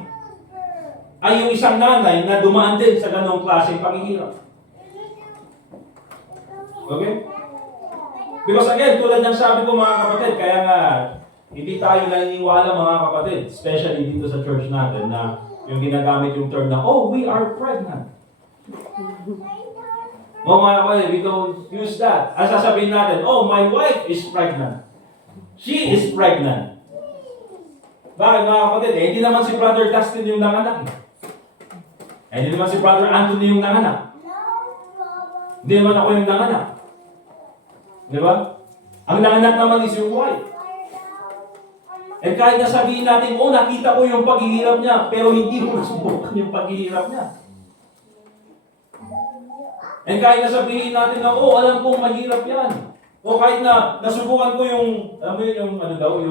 ay yung isang nanay na dumaan din sa ganong klaseng paghihirap. Okay? Because again, tulad ng sabi ko mga kapatid, kaya nga hindi tayo naniniwala mga kapatid, especially dito sa church natin, na yung ginagamit yung term na, oh, we are pregnant. No, mga kapatid, we don't use that. Ang sasabihin natin, oh, my wife is pregnant. She is pregnant. Bakit mga kapatid? Hindi naman si Brother Dustin yung nanganak. Hindi naman si Brother Anthony yung nanganak. Hindi naman ako yung nanganak. Di ba? Ang nanganak naman is yung wife. And kahit na sabihin natin, oh, nakita ko yung paghihirap niya, pero hindi ko nasubukan yung paghihirap niya. And kahit na sabihin natin na, oh, alam kong mahirap yan. O kahit na nasubukan ko yung, alam mo yun, yung, ano daw,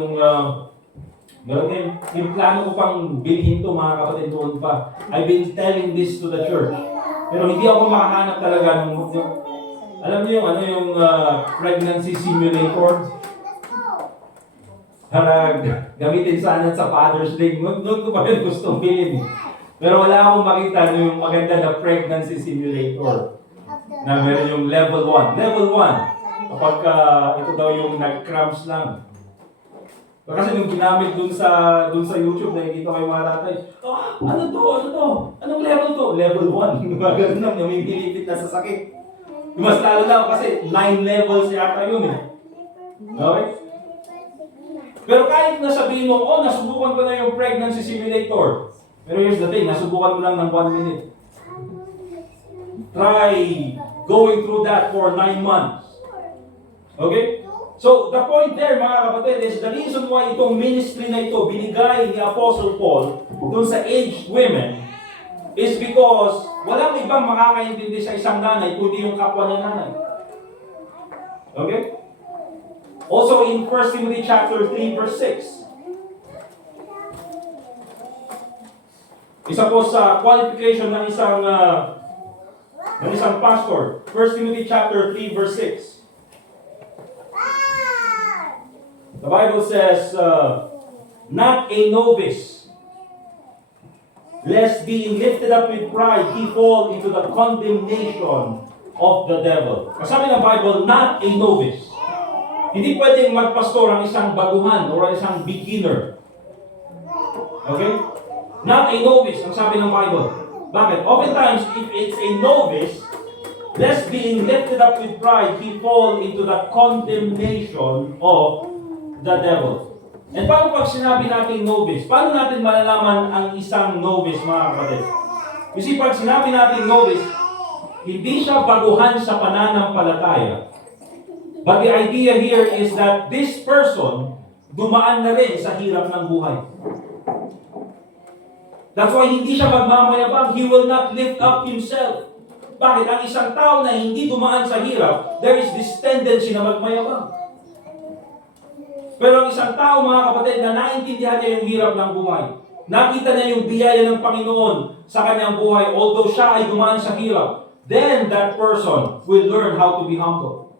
yung plano ko pang bilhin to mga kapatid doon pa. I've been telling this to the church. Pero hindi ako makahanap talaga ng, alam niyo yung, yung pregnancy simulator? Para gamitin sana sa Father's Day. Noon ko pa rin gustong bilhin eh. Pero wala akong makita yung maganda na pregnancy simulator. Na meron yung level 1. Level 1. Kapag ito daw yung nag-cramps lang. Kasi nung ginamit dun sa YouTube, nakikita ko yung mga tatay, ano to? Anong level to? Level 1. Ganun lang, namimilipit na sa sakit. Mas lalo lang kasi 9 levels yata yun eh. Okay? Pero kahit nasabihin mo, oh, nasubukan ko na yung pregnancy simulator. Pero here's the thing, nasubukan mo lang ng 1 minute. Try going through that for 9 months. Okay? So, the point there, mga kapatid, is the reason why itong ministry na ito binigay ni Apostle Paul dun sa aged women is because walang ibang makakaintindi sa isang nanay kundi yung kapwa ng nanay. Okay? Also in 1 Timothy chapter 3 verse 6. Isa po sa qualification ng isang pastor. 1 Timothy chapter 3 verse 6. The Bible says, not a novice, lest being lifted up with pride, he fall into the condemnation of the devil. Kasabi ng Bible, not a novice. Hindi pwedeng magpastor ang isang baguhan o isang beginner. Okay? Not a novice, ang sabi ng Bible. Bakit? Oftentimes, if it's a novice, lest being lifted up with pride, he fall into the condemnation of the devil. And paano pag sinabi natin novice? Paano natin malalaman ang isang novice, mga kapatid? Kasi pag sinabi natin novice, hindi siya baguhan sa pananampalataya. But the idea here is that this person dumaan na rin sa hirap ng buhay. That's why hindi siya magmamayabang. He will not lift up himself. Bakit? Ang isang tao na hindi dumaan sa hirap, there is this tendency na magmayabang. Pero ang isang tao, mga kapatid, na naintindihan niya yung hirap ng buhay, nakita niya yung biyaya ng Panginoon sa kanyang buhay, although siya ay dumaan sa hirap, then that person will learn how to be humble.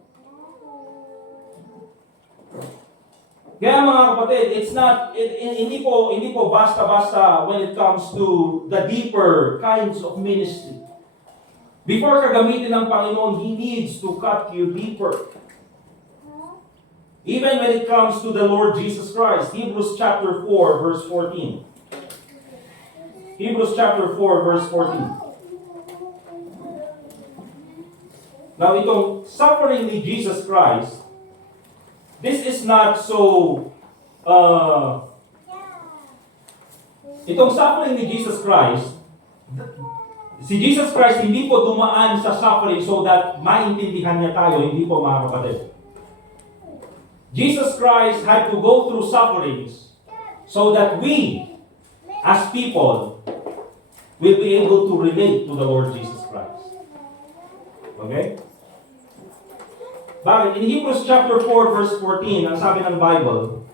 Kaya mga kapatid, hindi po basta-basta when it comes to the deeper kinds of ministry. Before ka gamitin ng Panginoon, He needs to cut you deeper. Even when it comes to the Lord Jesus Christ, Hebrews chapter 4, verse 14. Hebrews chapter 4, verse 14. Now, itong suffering ni Jesus Christ, this is not so, itong suffering ni Jesus Christ, si Jesus Christ hindi po dumaan sa suffering so that maintindihan niya tayo, hindi po mga kapatid. Jesus Christ had to go through sufferings so that we, as people, will be able to relate to the Lord Jesus Christ. Okay? Bakit? In Hebrews chapter 4, verse 14, ang sabi ng Bible,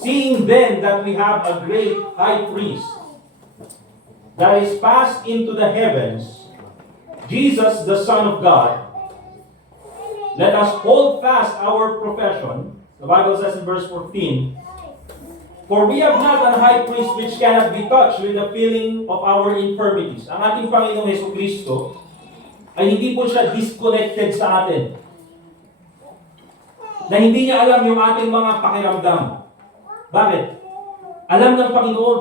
seeing then that we have a great high priest that is passed into the heavens, Jesus, the Son of God, let us hold fast our profession. The Bible says in verse 14, for we have not an high priest which cannot be touched with the feeling of our infirmities. Ang ating Panginoong Jesucristo ay hindi po siya disconnected sa atin. Na hindi niya alam yung ating mga pakiramdam. Bakit? Alam ng Panginoon.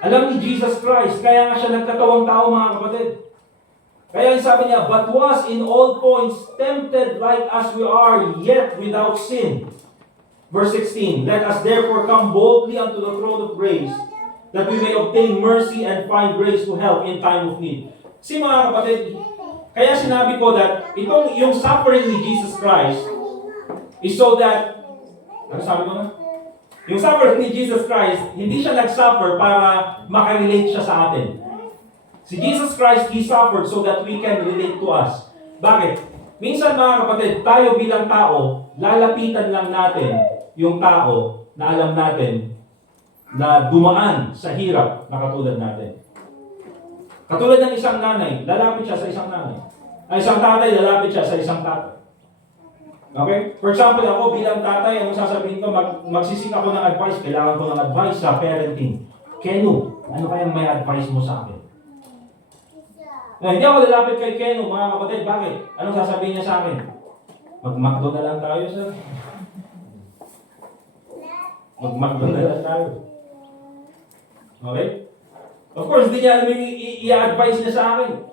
Alam ni Jesus Christ. Kaya nga siya nagkatawang tao, mga kapatid. Kaya sabi niya, but was in all points tempted like as we are, yet without sin. Verse 16, let us therefore come boldly unto the throne of grace, that we may obtain mercy and find grace to help in time of need. Si mga kapatid, kaya sinabi ko that yung suffering ni Jesus Christ is so that, ano sabi ko na? Yung suffering ni Jesus Christ, hindi siya nag-suffer para makarelate siya sa atin. Si Jesus Christ, He suffered so that we can relate to us. Bakit? Minsan mga kapatid, tayo bilang tao, lalapitan lang natin yung tao na alam natin na dumaan sa hirap na katulad natin. Katulad ng isang nanay, lalapit siya sa isang nanay. Ay, isang tatay, lalapit siya sa isang tatay. Okay? For example, ako bilang tatay, anong sasabihin ko? Magsisik ako ng advice. Kailangan ko ng advice sa parenting. Kenu, ano kayang may advice mo sa akin? Hindi ako lalapit kay Kenu, mga kapatid. Bakit? Anong sasabihin niya sa akin? Mag-McDo na lang tayo, sir. Mag-McDo na lang tayo. Okay? Of course, hindi niya alam yung i-advise niya sa akin.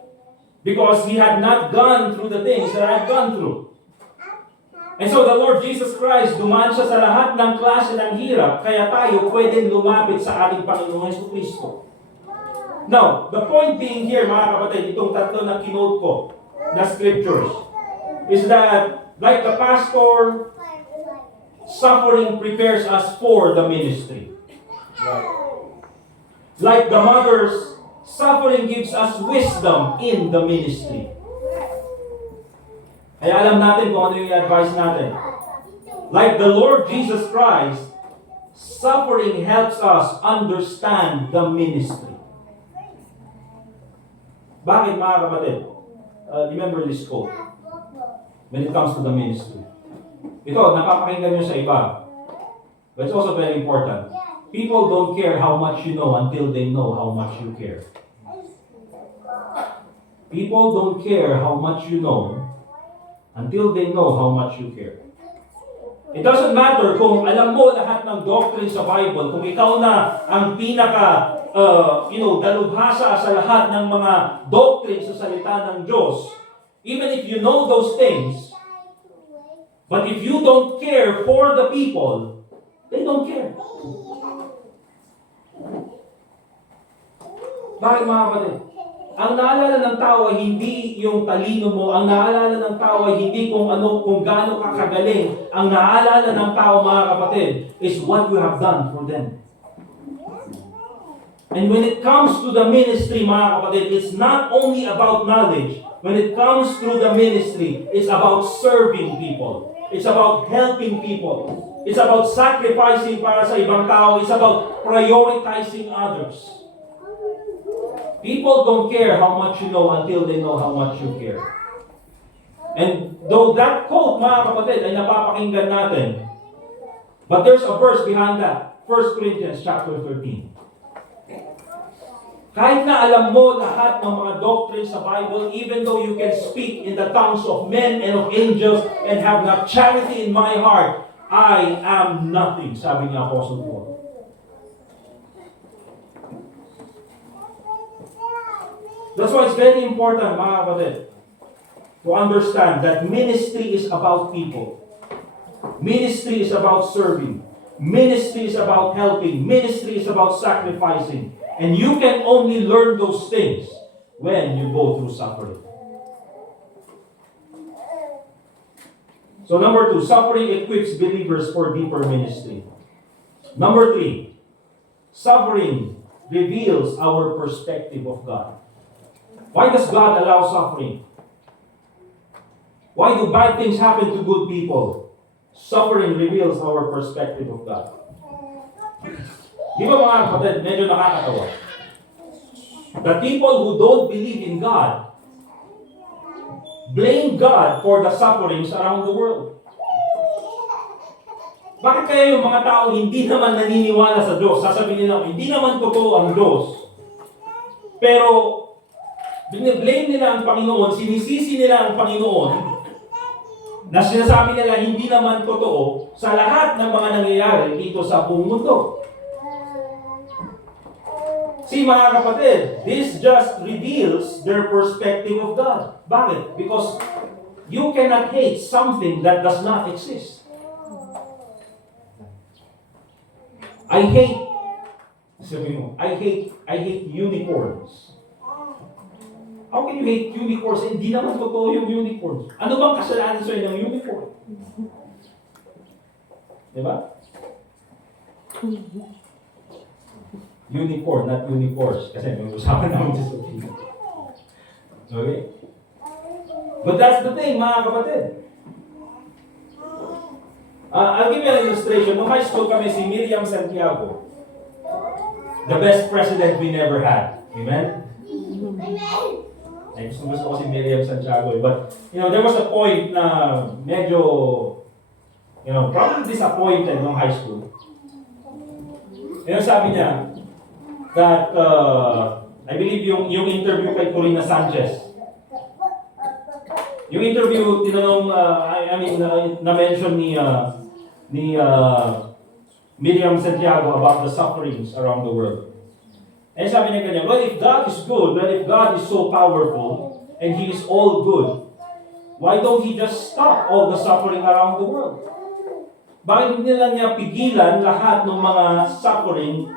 Because he had not gone through the things that I've gone through. And so the Lord Jesus Christ, dumaan siya sa lahat ng klase ng hirap, kaya tayo pwedeng lumapit sa ating Panginoong Jesucristo. Now, the point being here, mga kapatid, itong tatlo na kinote ko, na scriptures, is that, like the pastor, suffering prepares us for the ministry. Like the mothers, suffering gives us wisdom in the ministry. Kaya alam natin kung ano yung advice natin. Like the Lord Jesus Christ, suffering helps us understand the ministry. Bakit, mga kapatid? Remember this quote when it comes to the ministry. Ito, napapakinggan nyo sa iba. But it's also very important. People don't care how much you know until they know how much you care. People don't care how much you know until they know how much you care. It doesn't matter kung alam mo lahat ng doctrine sa Bible, kung ikaw na ang pinaka, dalubhasa sa lahat ng mga doctrine sa salita ng Diyos, even if you know those things, but if you don't care for the people, they don't care. Bakit, mga kapatid? Ang naalala ng tao ay hindi yung talino mo. Ang naalala ng tao ay hindi kung gaano ka kagaling. Ang naalala ng tao, mga kapatid, is what you have done for them. And when it comes to the ministry, mga kapatid, it's not only about knowledge. When it comes to the ministry, it's about serving people. It's about helping people. It's about sacrificing para sa ibang tao. It's about prioritizing others. People don't care how much you know until they know how much you care. And though that quote, mga kapatid, ay napapakinggan natin, but there's a verse behind that. 1 Corinthians chapter 13. 1 Kahit na alam mo lahat ng mga doctrines sa Bible, even though you can speak in the tongues of men and of angels and have not charity in my heart, I am nothing, sabi ni Apostle Paul. That's why it's very important, mga kapatid, to understand that ministry is about people. Ministry is about serving. Ministry is about helping. Ministry is about sacrificing. And you can only learn those things when you go through suffering. So number 2, suffering equips believers for deeper ministry. Number 3, suffering reveals our perspective of God. Why does God allow suffering? Why do bad things happen to good people? Suffering reveals our perspective of God. Di ba mga kapatid, medyo nakakatawa? The people who don't believe in God blame God for the sufferings around the world. Bakit kaya yung mga tao hindi naman naniniwala sa Diyos? Sasabihin nila, hindi naman totoo ang Diyos. Pero, bine-blame nila ang Panginoon, sinisisi nila ang Panginoon, na sinasabi nila hindi naman totoo sa lahat ng mga nangyayari dito sa buong mundo. See mga kapatid, this just reveals their perspective of God. Bakit? Because you cannot hate something that does not exist. I hate unicorns. How can you hate unicorns? Hindi naman totoo yung unicorns. Ano bang kasalanan sa'yo ng unicorn? Diba? Unicorn, not unicorns. Kasi may usapan namin sa Sophia. Okay? But that's the thing, mga kapatid. I'll give you an illustration. Nung high school kami, si Miriam Santiago, the best president we never had. Amen? Ay, gusto ko si Miriam Santiago. But, there was a point na medyo, probably disappointed nung high school. Sabi niya, that, I believe yung interview kay Corina Sanchez. Yung interview, tinanong, na-mention ni Miriam Santiago about the sufferings around the world. And sabi niya kanya, well, if God is good, well, if God is so powerful, and He is all good, why don't He just stop all the suffering around the world? Bakit hindi lang niya pigilan lahat ng mga suffering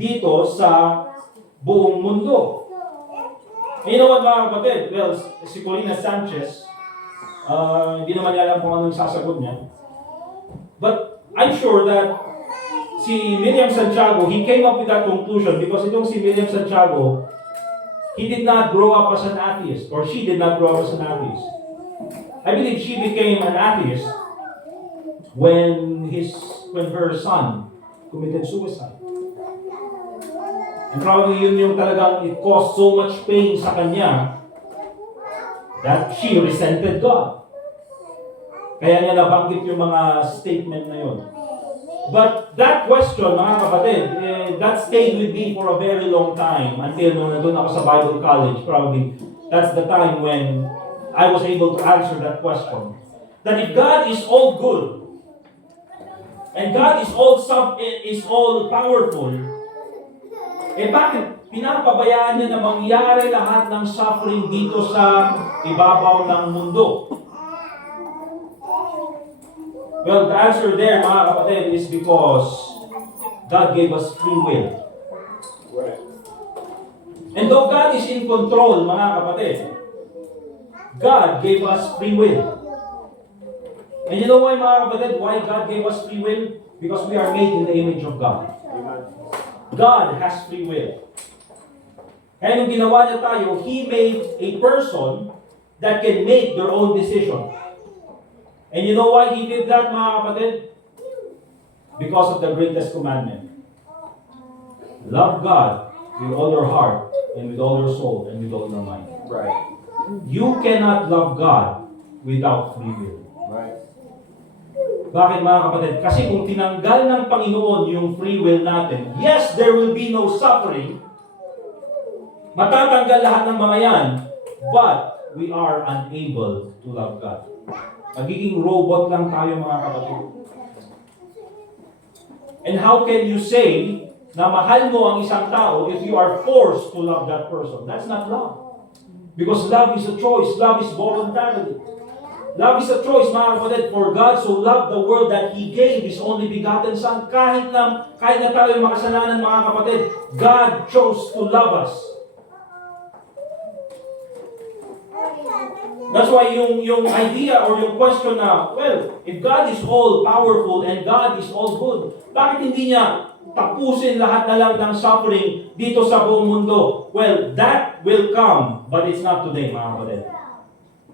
dito sa buong mundo? You know what, mga kapatid? Well, si Corina Sanchez, hindi naman niya alam kung anong sasagot niya. But I'm sure that si Miriam Santiago, he came up with that conclusion because itong si Miriam Santiago, he did not grow up as an atheist, or she did not grow up as an atheist. I believe she became an atheist when her son committed suicide. And probably yun yung talagang it caused so much pain sa kanya that she resented God. Kaya niya nabanggit yung mga statement na yun. But that question, mga kapatid, that stayed with me for a very long time until nung nandun ako sa Bible college. Probably that's the time when I was able to answer that question. That if God is all good, and God is all powerful, bakit pinapabayaan niya na mangyari lahat ng suffering dito sa ibabaw ng mundo? Well, the answer there, mga kapatid, is because God gave us free will. Right. And though God is in control, mga kapatid, God gave us free will. And you know why, mga kapatid, why God gave us free will? Because we are made in the image of God. God has free will. Kaya nung ginawa niya tayo, He made a person that can make their own decision. And you know why He did that, mga kapatid? Because of the greatest commandment. Love God with all your heart, and with all your soul, and with all your mind. Right. You cannot love God without free will. Right. Bakit, mga kapatid? Kasi kung tinanggal ng Panginoon yung free will natin, yes, there will be no suffering, Matatanggal lahat ng mga yan, but we are unable to love God. Magiging robot lang tayo mga kapatid. And how can you say na mahal mo ang isang tao if you are forced to love that person? That's not love. Because love is a choice. Love is voluntary. Love is a choice, mga kapatid. For God so loved the world that He gave His only begotten Son. Kahit na tayo makasalanan, mga kapatid, God chose to love us. That's why yung idea or yung question na, well, if God is all powerful and God is all good, bakit hindi niya tapusin lahat na lang ng suffering dito sa buong mundo? Well, that will come, but it's not today, mga kapatid.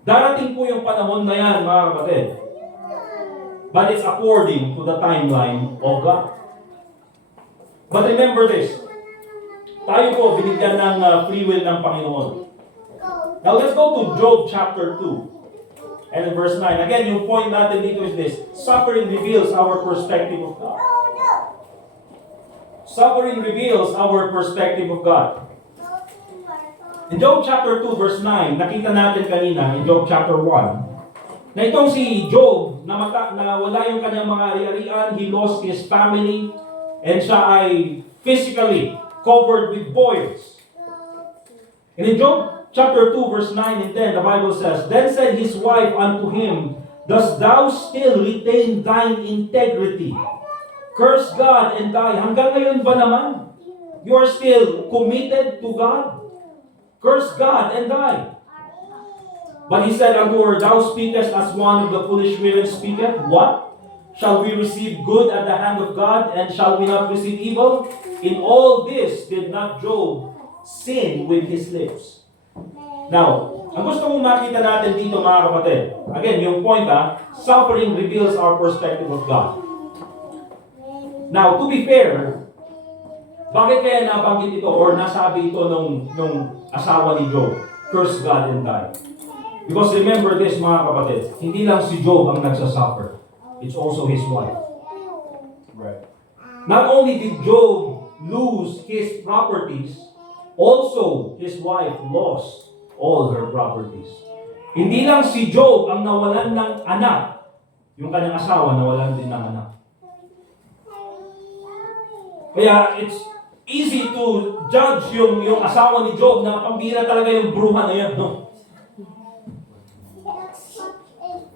Darating po yung panahon na yan, mga kapatid. But it's according to the timeline of God. But remember this, tayo po binigyan ng free will ng Panginoon. Now let's go to Job chapter 2 and in verse 9. Again, yung point natin dito is this: suffering reveals our perspective of God. Suffering reveals our perspective of God. In Job chapter 2 verse 9, nakita natin kanina in Job chapter 1 na itong si Job na wala yung kanyang mga ari-arian, he lost his family, and siya ay physically covered with boils. And in Job chapter 2, verse 9 and 10, the Bible says, "Then said his wife unto him, Dost thou still retain thine integrity? Curse God and die." Hanggang ngayon ba naman? You are still committed to God? Curse God and die. But he said unto her, "Thou speakest as one of the foolish women speaketh. What? Shall we receive good at the hand of God, and shall we not receive evil? In all this did not Job sin with his lips." Now, ang gusto kong makita natin dito, mga kapatid, again, yung point suffering reveals our perspective of God. Now, to be fair, bakit kaya nabanggit ito or nasabi ito nung asawa ni Job, curse God and die? Because remember this, mga kapatid, hindi lang si Job ang nagsasuffer. It's also his wife. Right. Not only did Job lose his properties, also his wife lost all her properties. Hindi lang si Job ang nawalan ng anak, yung kanyang asawa nawalan din ng anak. Kaya it's easy to judge yung asawa ni Job na pambira talaga yung bruha na yan, no?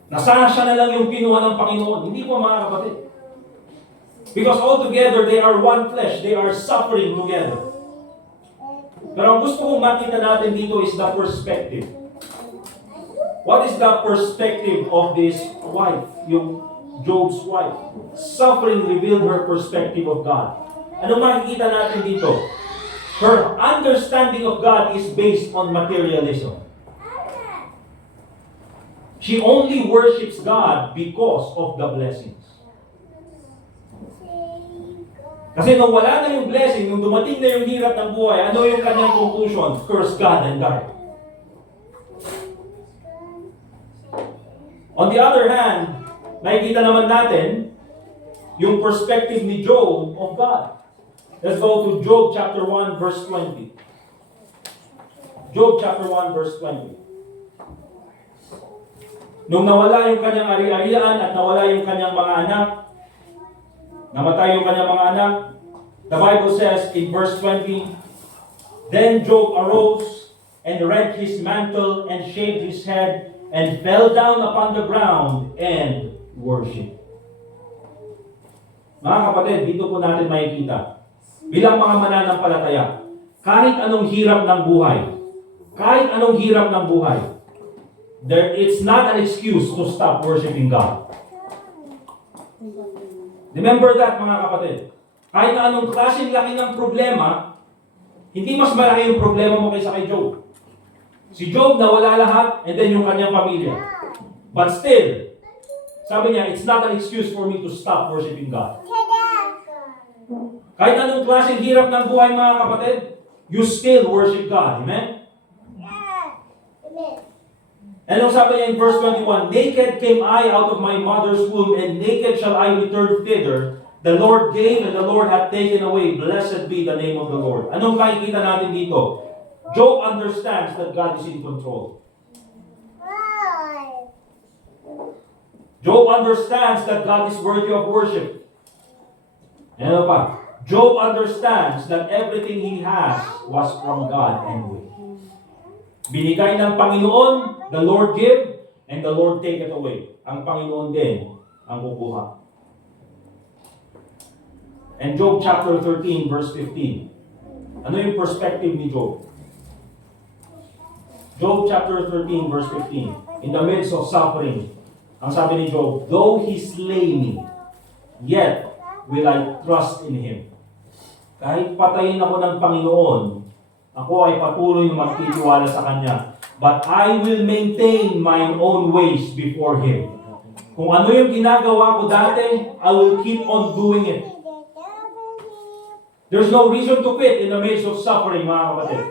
Nasaan siya na lang yung kinuha ng Panginoon? Hindi po, mga kapatid. Because altogether, they are one flesh. They are suffering together. Pero ang gusto kong makita natin dito is the perspective. What is the perspective of this wife? Yung Job's wife. Suffering revealed her perspective of God. Ano makikita natin dito? Her understanding of God is based on materialism. She only worships God because of the blessings. Kasi nung wala na yung blessing, nung dumating na yung hirap ng buhay, ano yung kanyang conclusion? Curse God and die. On the other hand, nakikita naman natin yung perspective ni Job of God. Let's go to Job chapter 1 verse 20. Job chapter 1 verse 20. Nung nawala yung kanyang ari-arian at nawala yung kanyang mga anak, namatay yung kanyang mga anak, the Bible says in verse 20, "Then Job arose and rent his mantle and shaved his head and fell down upon the ground and worshiped." Mga kapatid, dito po natin makikita, bilang mga mananampalataya, kahit anong hirap ng buhay, it's not an excuse to stop worshiping God. Remember that, mga kapatid. Kahit na anong klaseng laki ng problema, hindi mas malaki yung problema mo kaysa kay Job. Si Job nawala lahat, and then yung kanyang pamilya. But still, sabi niya, it's not an excuse for me to stop worshiping God. Kahit anong klaseng hirap ng buhay, mga kapatid, you still worship God. Amen? And ang sabi niya in verse 21, "Naked came I out of my mother's womb, and naked shall I return thither. The Lord gave, and the Lord hath taken away. Blessed be the name of the Lord." Anong makikita natin dito? Job understands that God is in control. Job understands that God is worthy of worship. And ano pa? Job understands that everything he has was from God anyway. Binigay ng Panginoon, the Lord give, and the Lord take it away. Ang Panginoon din ang kukuha. And Job chapter 13 verse 15. Ano yung perspective ni Job? Job chapter 13 verse 15. In the midst of suffering, ang sabi ni Job, though he slay me, yet will I trust in him. Kahit patayin ako ng Panginoon, ako ay patuloy na magtitiwala sa Kanya. But I will maintain my own ways before Him. Kung ano yung ginagawa ko dati, I will keep on doing it. There's no reason to quit in the midst of suffering, mga kapatid.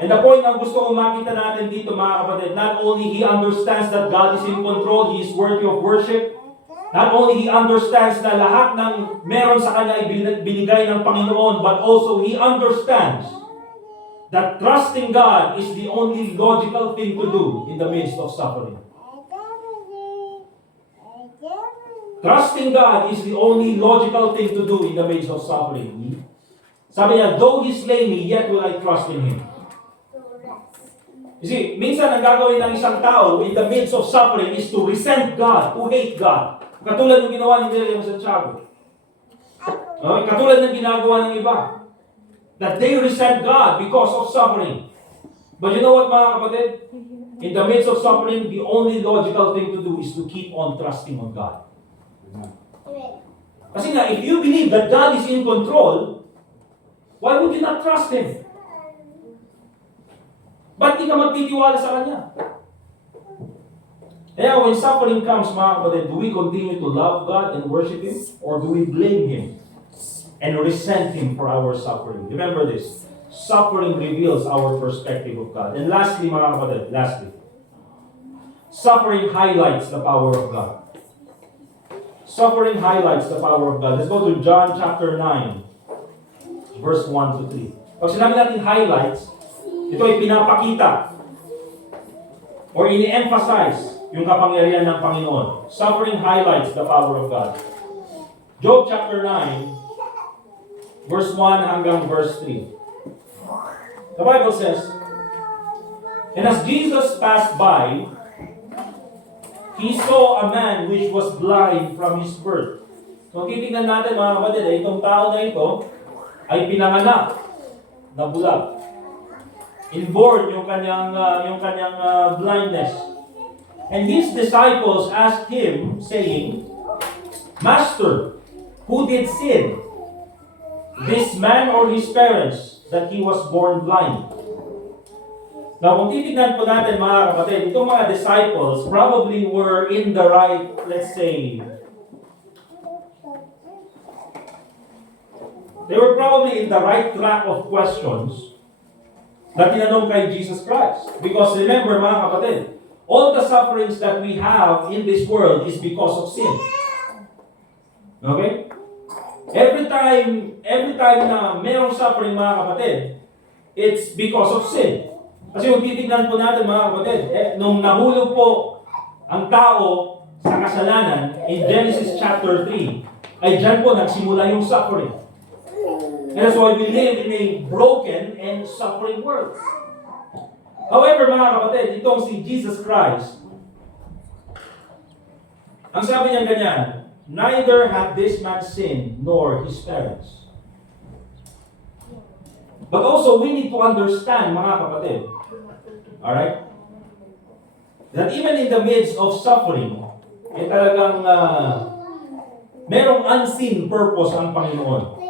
And the point na gusto kong makita natin dito, mga kapatid, not only he understands that God is in control, He is worthy of worship, not only he understands na lahat ng meron sa kanya ay binigay ng Panginoon, but also he understands that trusting God is the only logical thing to do in the midst of suffering. Trusting God is the only logical thing to do in the midst of suffering. Sabi niya, though He slay me, yet will I trust in Him. You see, minsan ang gagawin ng isang tao in the midst of suffering is to resent God, to hate God. Katulad ng ginawa ni William Santiago. Katulad ng ginagawa ng iba. That they resent God because of suffering. But you know what, mga kapatid? In the midst of suffering, the only logical thing to do is to keep on trusting on God. Kasi nga, if you believe that God is in control, why would you not trust Him? Ba't di ka magtitiwala sa Kanya? Kaya when suffering comes, mga kapatid, do we continue to love God and worship Him? Or do we blame Him and resent Him for our suffering? Remember this. Suffering reveals our perspective of God. And lastly, mga kapatid, suffering highlights the power of God. Suffering highlights the power of God. Let's go to John chapter 9, verse 1 to 3. Pag sinabi natin highlights, ito ay pinapakita or ini-emphasize yung kapangyarihan ng Panginoon. Suffering highlights the power of God. Job chapter 9, verse 1 hanggang verse 3. The Bible says, and as Jesus passed by, He saw a man which was blind from his birth. So titignan natin, mga kapatid, itong tao na ito ay pinanganak na bulag. Inborn yung kanyang blindness. And His disciples asked Him, saying, Master, who did sin, this man or his parents, that he was born blind? Now, kung titignan po natin, mga kapatid, itong mga disciples probably were in the right, let's say, they were probably in the right track of questions na tinanong kay Jesus Christ. Because remember, mga kapatid, all the sufferings that we have in this world is because of sin. Okay? Every time na mayroong suffering, mga kapatid, it's because of sin. Kasi kung titignan po natin, mga kapatid, nung nahulog po ang tao sa kasalanan, in Genesis chapter 3, ay dyan po nagsimula yung suffering. And that's why we live in a broken and suffering world. However, mga kapatid, itong si Jesus Christ, ang sabi niya ganyan, neither had this man sinned nor his parents. But also, we need to understand, mga kapatid, alright, that even in the midst of suffering, talagang merong unseen purpose ang Panginoon.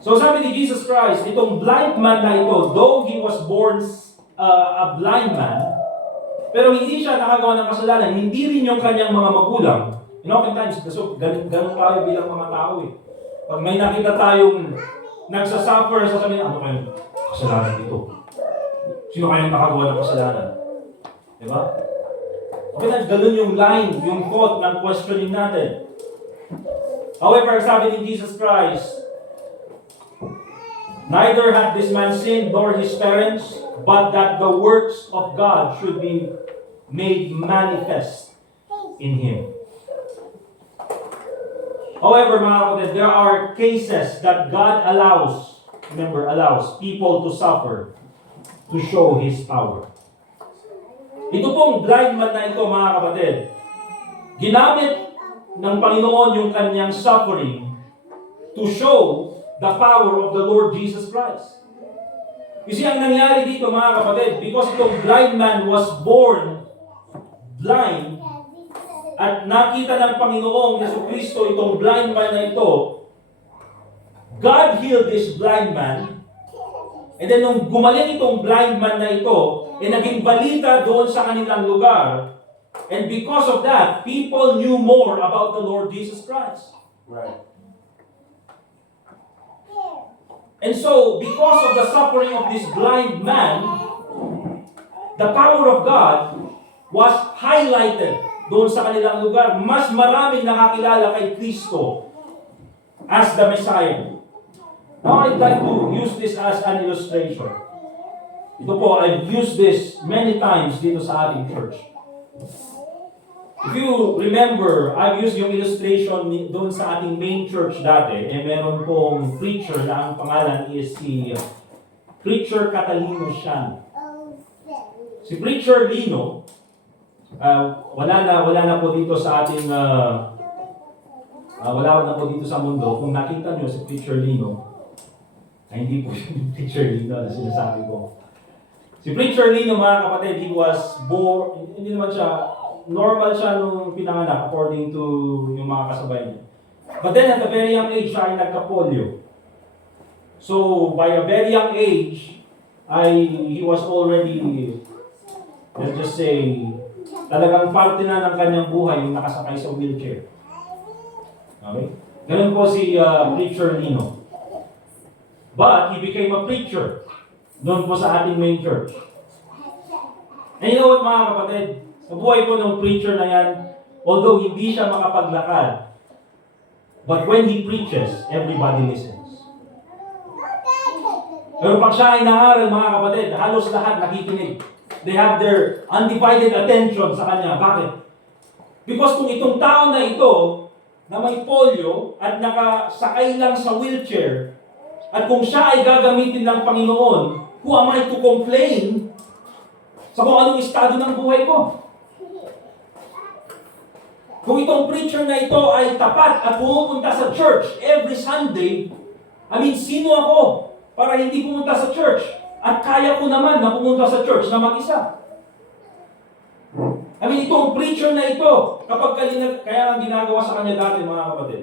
So sabi ni Jesus Christ, itong blind man na ito, though he was born a blind man, pero hindi siya nakagawa ng kasalanan, hindi rin yung kanyang mga magulang. And oftentimes, ganun tayo bilang mga tao eh. Pag may nakita tayong nagsasuffer, sasabihin, ano kayong kasalanan dito? Sino kayong nakagawa ng kasalanan? Diba? Oftentimes, ganun yung line, yung thought ng questioning natin. However, sabi ni Jesus Christ, Neither hath this man sinned nor his parents, but that the works of God should be made manifest in him. However, mga kapatid, there are cases that God allows, remember, allows people to suffer to show His power. Ito pong blind man na ito, mga kapatid, ginamit ng Panginoon yung kanyang suffering to show the power of the Lord Jesus Christ. You see, ang nangyari dito, mga kapatid, because itong blind man was born blind, at nakita ng Panginoong Jesucristo itong blind man na ito, God healed this blind man, and then nung gumaling itong blind man na ito, naging balita doon sa kanilang lugar, and because of that, people knew more about the Lord Jesus Christ. Right. And so, because of the suffering of this blind man, the power of God was highlighted doon sa kanilang lugar. Mas maraming nakakilala kay Kristo as the Messiah. Now, I'd like to use this as an illustration. Ito po, I've used this many times dito sa ating church. If you remember, I've used yung illustration doon sa ating main church dati. Meron pong preacher na ang pangalan is si Preacher Catalino Sian. Si Preacher Lino, wala na po dito sa ating wala na po dito sa mundo. Kung nakita nyo si Preacher Lino, ay hindi po yung Preacher Lino na sinasabi ko. Si Preacher Lino, mga kapatid, he was born, hindi naman siya, normal siya nung pinanganak according to yung mga kasabay niya. But then at a very young age, siya ay nagka-polio. So by a very young age, he was already, let's just say, talagang parte na ng kanyang buhay yung nakasakay sa wheelchair. Okay? Ganun po si Preacher Lino. But he became a preacher doon po sa ating main church. And you know what, mga kapatid? Sa buhay po ng preacher na yan, although hindi siya makapaglakad, but when he preaches, everybody listens. Pero pag siya ay nangaral, mga kapatid, halos lahat nakikinig. They have their undivided attention sa kanya. Bakit? Because kung itong tao na ito, na may polio, at nakasakay lang sa wheelchair, at kung siya ay gagamitin ng Panginoon, who am I to complain sa kung anong estado ng buhay ko? Kung itong preacher na ito ay tapat at pumupunta sa church every Sunday, sino ako para hindi pumunta sa church? At kaya ko naman na pumunta sa church na mag-isa. Itong preacher na ito, kaya ang ginagawa sa kanya dati, mga kapatid,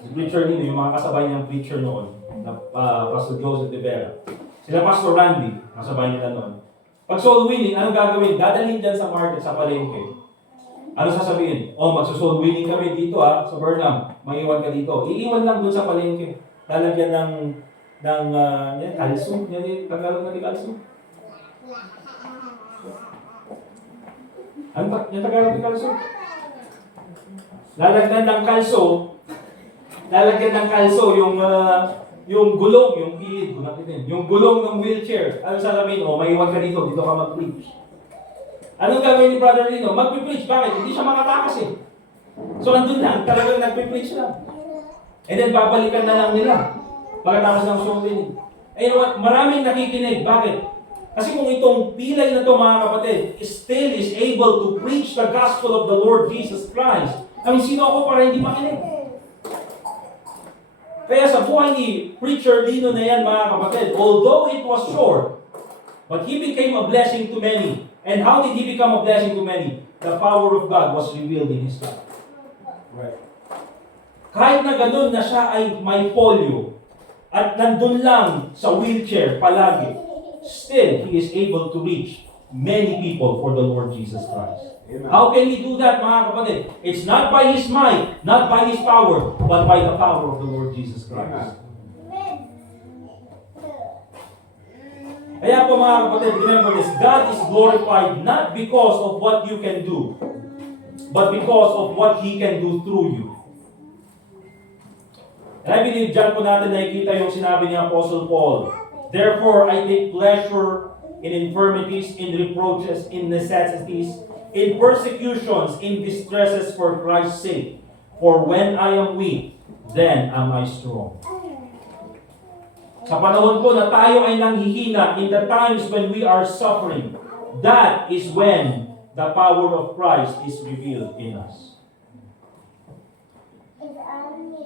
si preacher nino, yung mga kasabay niyang preacher noon, na Pastor Joseph de Vera, sila Pastor Randy, kasabay nila noon. Pag soul winning, anong gagawin? Dadalhin dyan sa market, sa palengke. Ano sasabihin? Magso-soul winning kami dito sa Burnham. Maiwan ka dito. Iiwan lang dun sa palengke. Lalagyan ng kalso. Yan yung Tagalog na kalso. Ano ba? Yung Tagalog na kalso? Lalagyan ng kalso yung gulong, yung gilid, yung gulong ng wheelchair. Ano sasabihin? Maiwan ka dito ka mag-preach. Anong gagawin ni Brother Lino? Mag-preach. Bakit? Hindi siya makatakas So andun lang, talagang nag-preach lang. And then babalikan na lang nila pagkatapos ng soul winning. You know what? Maraming nakikinig. Bakit? Kasi kung itong pilay na to, mga kapatid, still is able to preach the gospel of the Lord Jesus Christ. Sino ako para hindi makinig? Kaya sa buhay ni Preacher Lino na yan, mga kapatid, although it was short, but he became a blessing to many. And how did he become a blessing to many? The power of God was revealed in his life. Right. Kahit na ganun na siya ay may polio at nandun lang sa wheelchair palagi, still he is able to reach many people for the Lord Jesus Christ. Amen. How can he do that, mga kapatid? It's not by his might, not by his power, but by the power of the Lord Jesus Christ. Kaya po, mga kapatid, remember this, God is glorified not because of what you can do, but because of what He can do through you. And I believe dyan po natin nakikita yung sinabi ni Apostle Paul. Therefore, I take pleasure in infirmities, in reproaches, in necessities, in persecutions, in distresses for Christ's sake. For when I am weak, then am I strong. Sa panahon po na tayo ay nanghihina, in the times when we are suffering, that is when the power of Christ is revealed in us.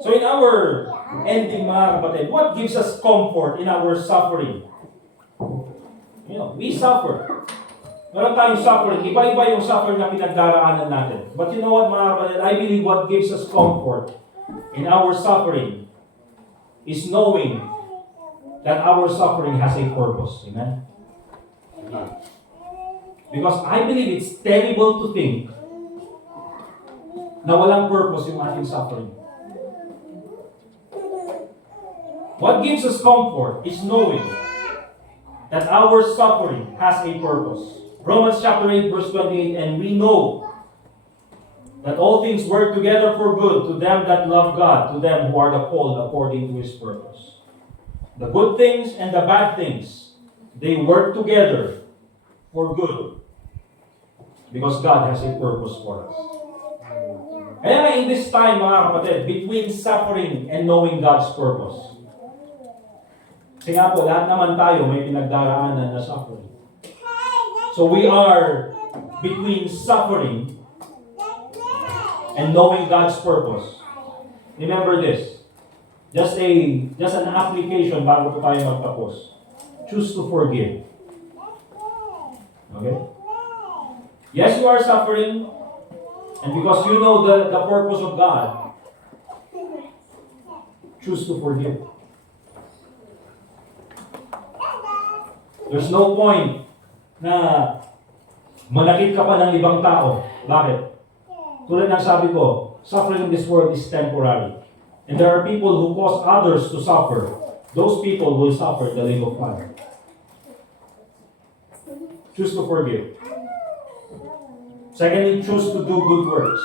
So in our ending, mga kapatid, what gives us comfort in our suffering? We suffer. Meron tayong suffering. Iba-iba yung suffering na pinagdaraanan natin. But you know what, mga kapatid? I believe what gives us comfort in our suffering is knowing that our suffering has a purpose. Amen? Because I believe it's terrible to think na walang purpose yung ating suffering. What gives us comfort is knowing that our suffering has a purpose. Romans chapter 8 verse 28, and we know that all things work together for good to them that love God, to them who are the called according to His purpose. The good things and the bad things, they work together for good. Because God has a purpose for us. Kaya in this time, mga kapatid, between suffering and knowing God's purpose, kasi nga po, lahat naman tayo may pinagdaraanan na suffering. So we are between suffering and knowing God's purpose. Remember this. Just an application bago po tayo magtapos. Choose to forgive. Okay? Yes, you are suffering, and because you know the purpose of God, choose to forgive. There's no point na manakit ka pa ng ibang tao. Bakit? Tulad ng sabi ko, suffering in this world is temporary. And there are people who cause others to suffer. Those people will suffer the lake of fire. Choose to forgive. Secondly, choose to do good works.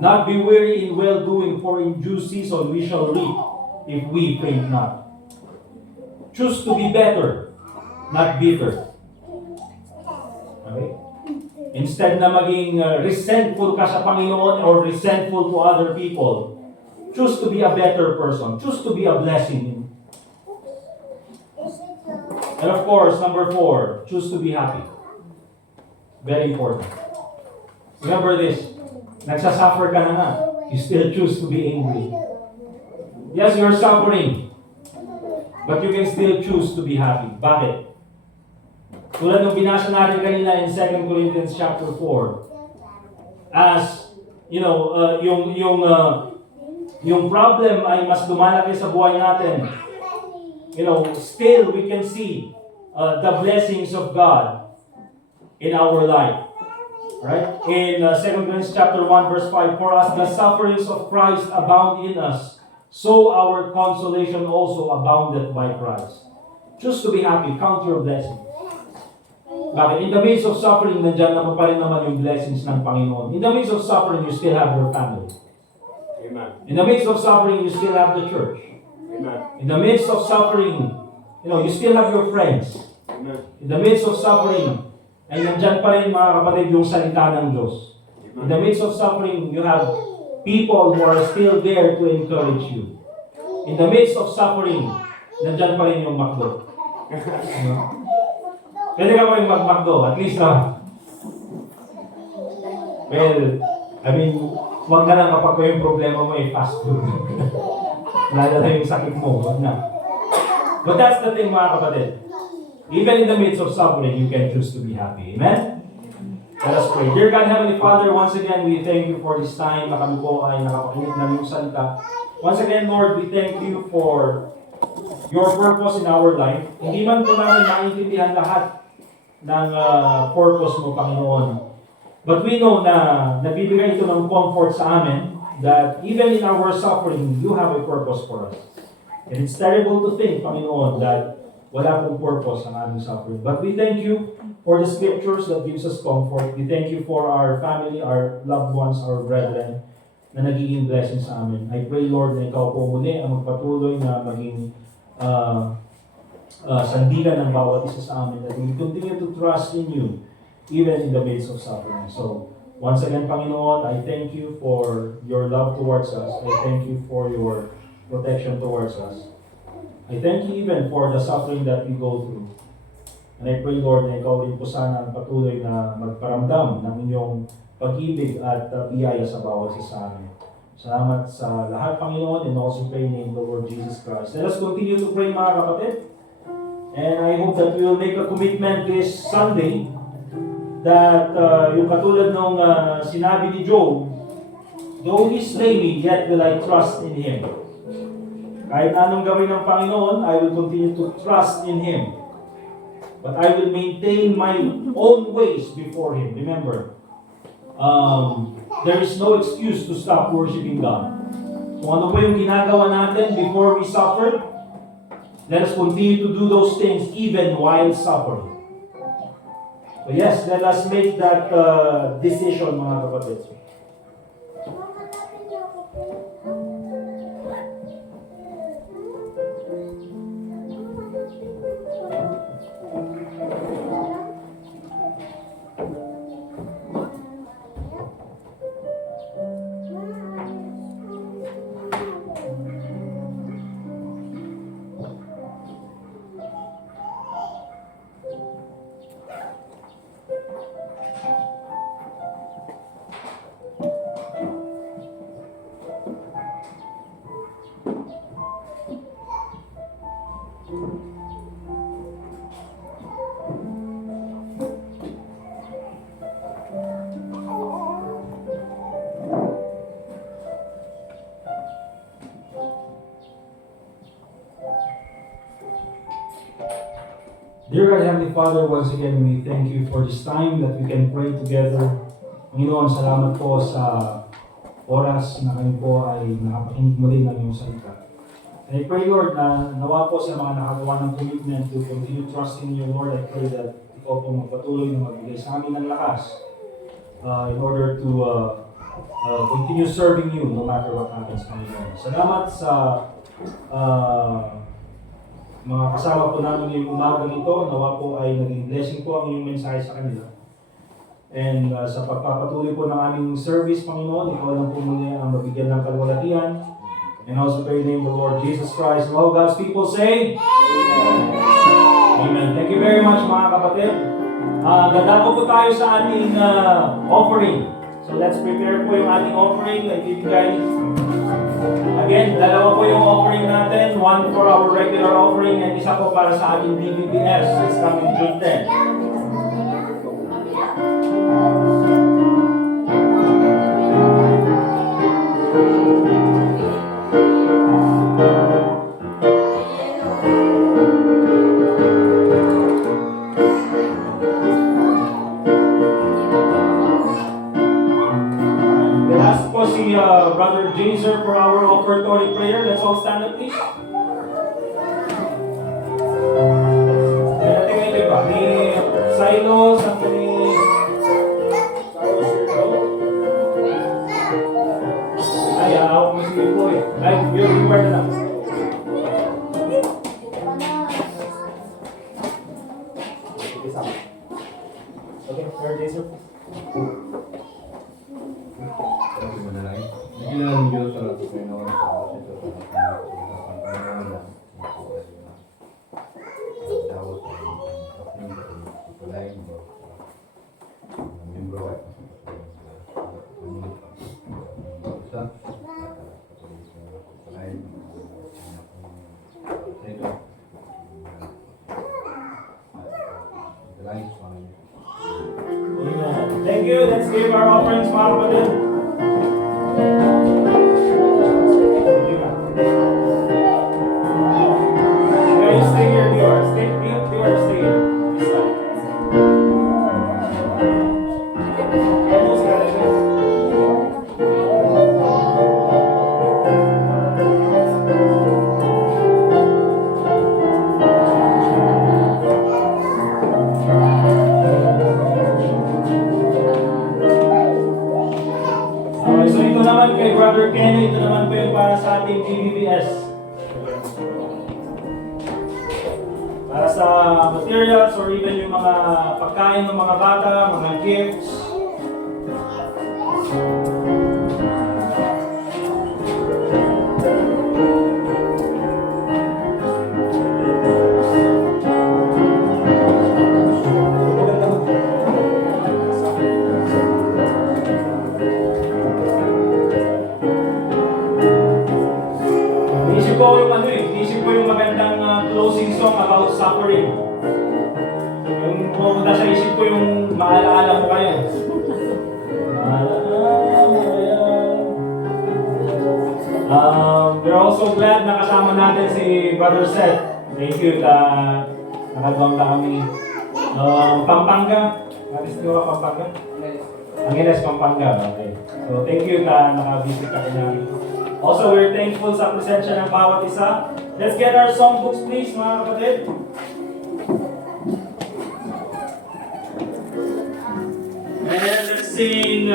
Not be weary in well-doing, for in due season we shall reap if we faint not. Choose to be better, not bitter. Okay? Instead na maging resentful ka sa Panginoon or resentful to other people, choose to be a better person. Choose to be a blessing. And of course, number 4, choose to be happy. Very important. Remember this, nagsasuffer ka na nga, you still choose to be angry. Yes, you're suffering, but you can still choose to be happy. Bakit? Tulad ng binasa natin kanina in 2 Corinthians chapter 4, as, yung problem ay mas lumalaki sa buhay natin, still we can see the blessings of God in our life. Right? In 2 Corinthians chapter 1 verse 5, for as the sufferings of Christ abound in us, so our consolation also aboundeth by Christ. Choose to be happy. Count your blessings. Bakit? In the midst of suffering, nandiyan naman pa rin naman yung blessings ng Panginoon. In the midst of suffering, you still have your family. Amen. In the midst of suffering, you still have the church. Amen. In the midst of suffering, you still have your friends. Amen. In the midst of suffering, ay nandiyan pa rin, mga kapatid, yung salita ng Diyos. In the midst of suffering, you have people who are still there to encourage you. In the midst of suffering, nandiyan pa rin yung McDo. Pwede ka pa yung mag-McDo, at least well, huwag na lang kapag yung problema mo ay fast food. Lalo na yung sakit mo, huwag na. But that's the thing, mga kapatid. Even in the midst of suffering, you can choose to be happy. Amen? Let us pray. Dear God, Heavenly Father, once again, we thank you for this time na kami po ay nakapakinig ng iyong salita. Once again, Lord, we thank you for your purpose in our life. Hindi man po namin maintindihan lahat ng purpose mo, Panginoon. But we know na nagbibigay ito ng comfort sa amin that even in our suffering, you have a purpose for us. And it's terrible to think, Panginoon, that wala pong purpose ang aming suffering. But we thank you for the scriptures that gives us comfort. We thank you for our family, our loved ones, our brethren, na nagiging blessing sa amin. I pray, Lord, na ikaw po muli ang magpatuloy na maging sandigan ng bawat isa sa amin, that we continue to trust in you, even in the midst of suffering. So, once again, Panginoon, I thank you for your love towards us. I thank you for your protection towards us. I thank you even for the suffering that we go through. And I pray, Lord, na ikaw rin po sana ang patuloy na magparamdam ng inyong pag-ibig at biyaya sa bawat isa sa amin. Salamat sa lahat, Panginoon, and also pray in the name of the Lord Jesus Christ. Let us continue to pray, mga kapatid. And I hope that we will make a commitment this Sunday that yung katulad nung sinabi ni Job, though he slay me, yet will I trust in Him. Kahit anong gawin ng Panginoon, I will continue to trust in Him. But I will maintain my own ways before Him. Remember, there is no excuse to stop worshiping God. Kung ano po yung ginagawa natin before we suffer, let us continue to do those things even while suffering. So yes, let us make that decision, mga kapatid. Dear God, Heavenly Father, once again, we thank you for this time that we can pray together. Panginoon, salamat po sa oras na kami po ay nakapakinig muli ng iyong salita. And I pray, Lord, na nawa po sa mga nakagawa ng commitment to continue trusting you, Lord. I pray that ikaw po magpatuloy na magbigay sa amin ng lakas in order to continue serving you no matter what happens, Panginoon. Salamat sa mga kasama po namin ngayong umaga nito, nawa po ay naging blessing po ang inyong mensahe sa kanila. And sa pagpapatuloy po ng aming service, Panginoon, ikaw lang po muli ang mabigyan ng kalwalatian. And also pray in the name of the Lord Jesus Christ. And all God's people say, Amen. Thank you very much, mga kapatid. Dadako po tayo sa ating offering. So let's prepare po yung ating offering. Nagbibigay. Again, dalawa po yung offering natin. One for our regular offering and isa po para sa ating DBPS. It's coming June 10. Brother Jaser for our offertory prayer. Let's all stand up, please. Natin ngayon ba? Ni Silos, at ni ay, ako mo sige po eh. Ay, yung part na lang. Okay, Brother Jaser. Nagilaan Diyos sa lahat ng Panginoon sa atin sa Panginoon na tawag sa pagpalain mo membro ay sa pagpalain sa ito Thank you. Let's give our offerings, mga kapatid. Stay here, viewers. Stay here. This side. Almost got it. naman kay Brother Kenny, ito naman po yung para sa ating GBBS. Para sa materials or even yung mga pagkain ng mga bata, mga gifts. Inisip ko yung inisip ko yung magandang closing song about suffering. Yung pumunta sa isip ko yung maalaala mo kayo. Maalaala mo kayo. We're also glad na kasama natin si Brother Seth. Thank you nakagawang na kami. Pampanga. Alis ko Pampanga? Angeles, Pampanga. Okay. So thank you na nakabisit ka namin. Also, we're thankful sa presensya ng bawat isa. Let's get our songbooks please, mga kapatid. And let's sing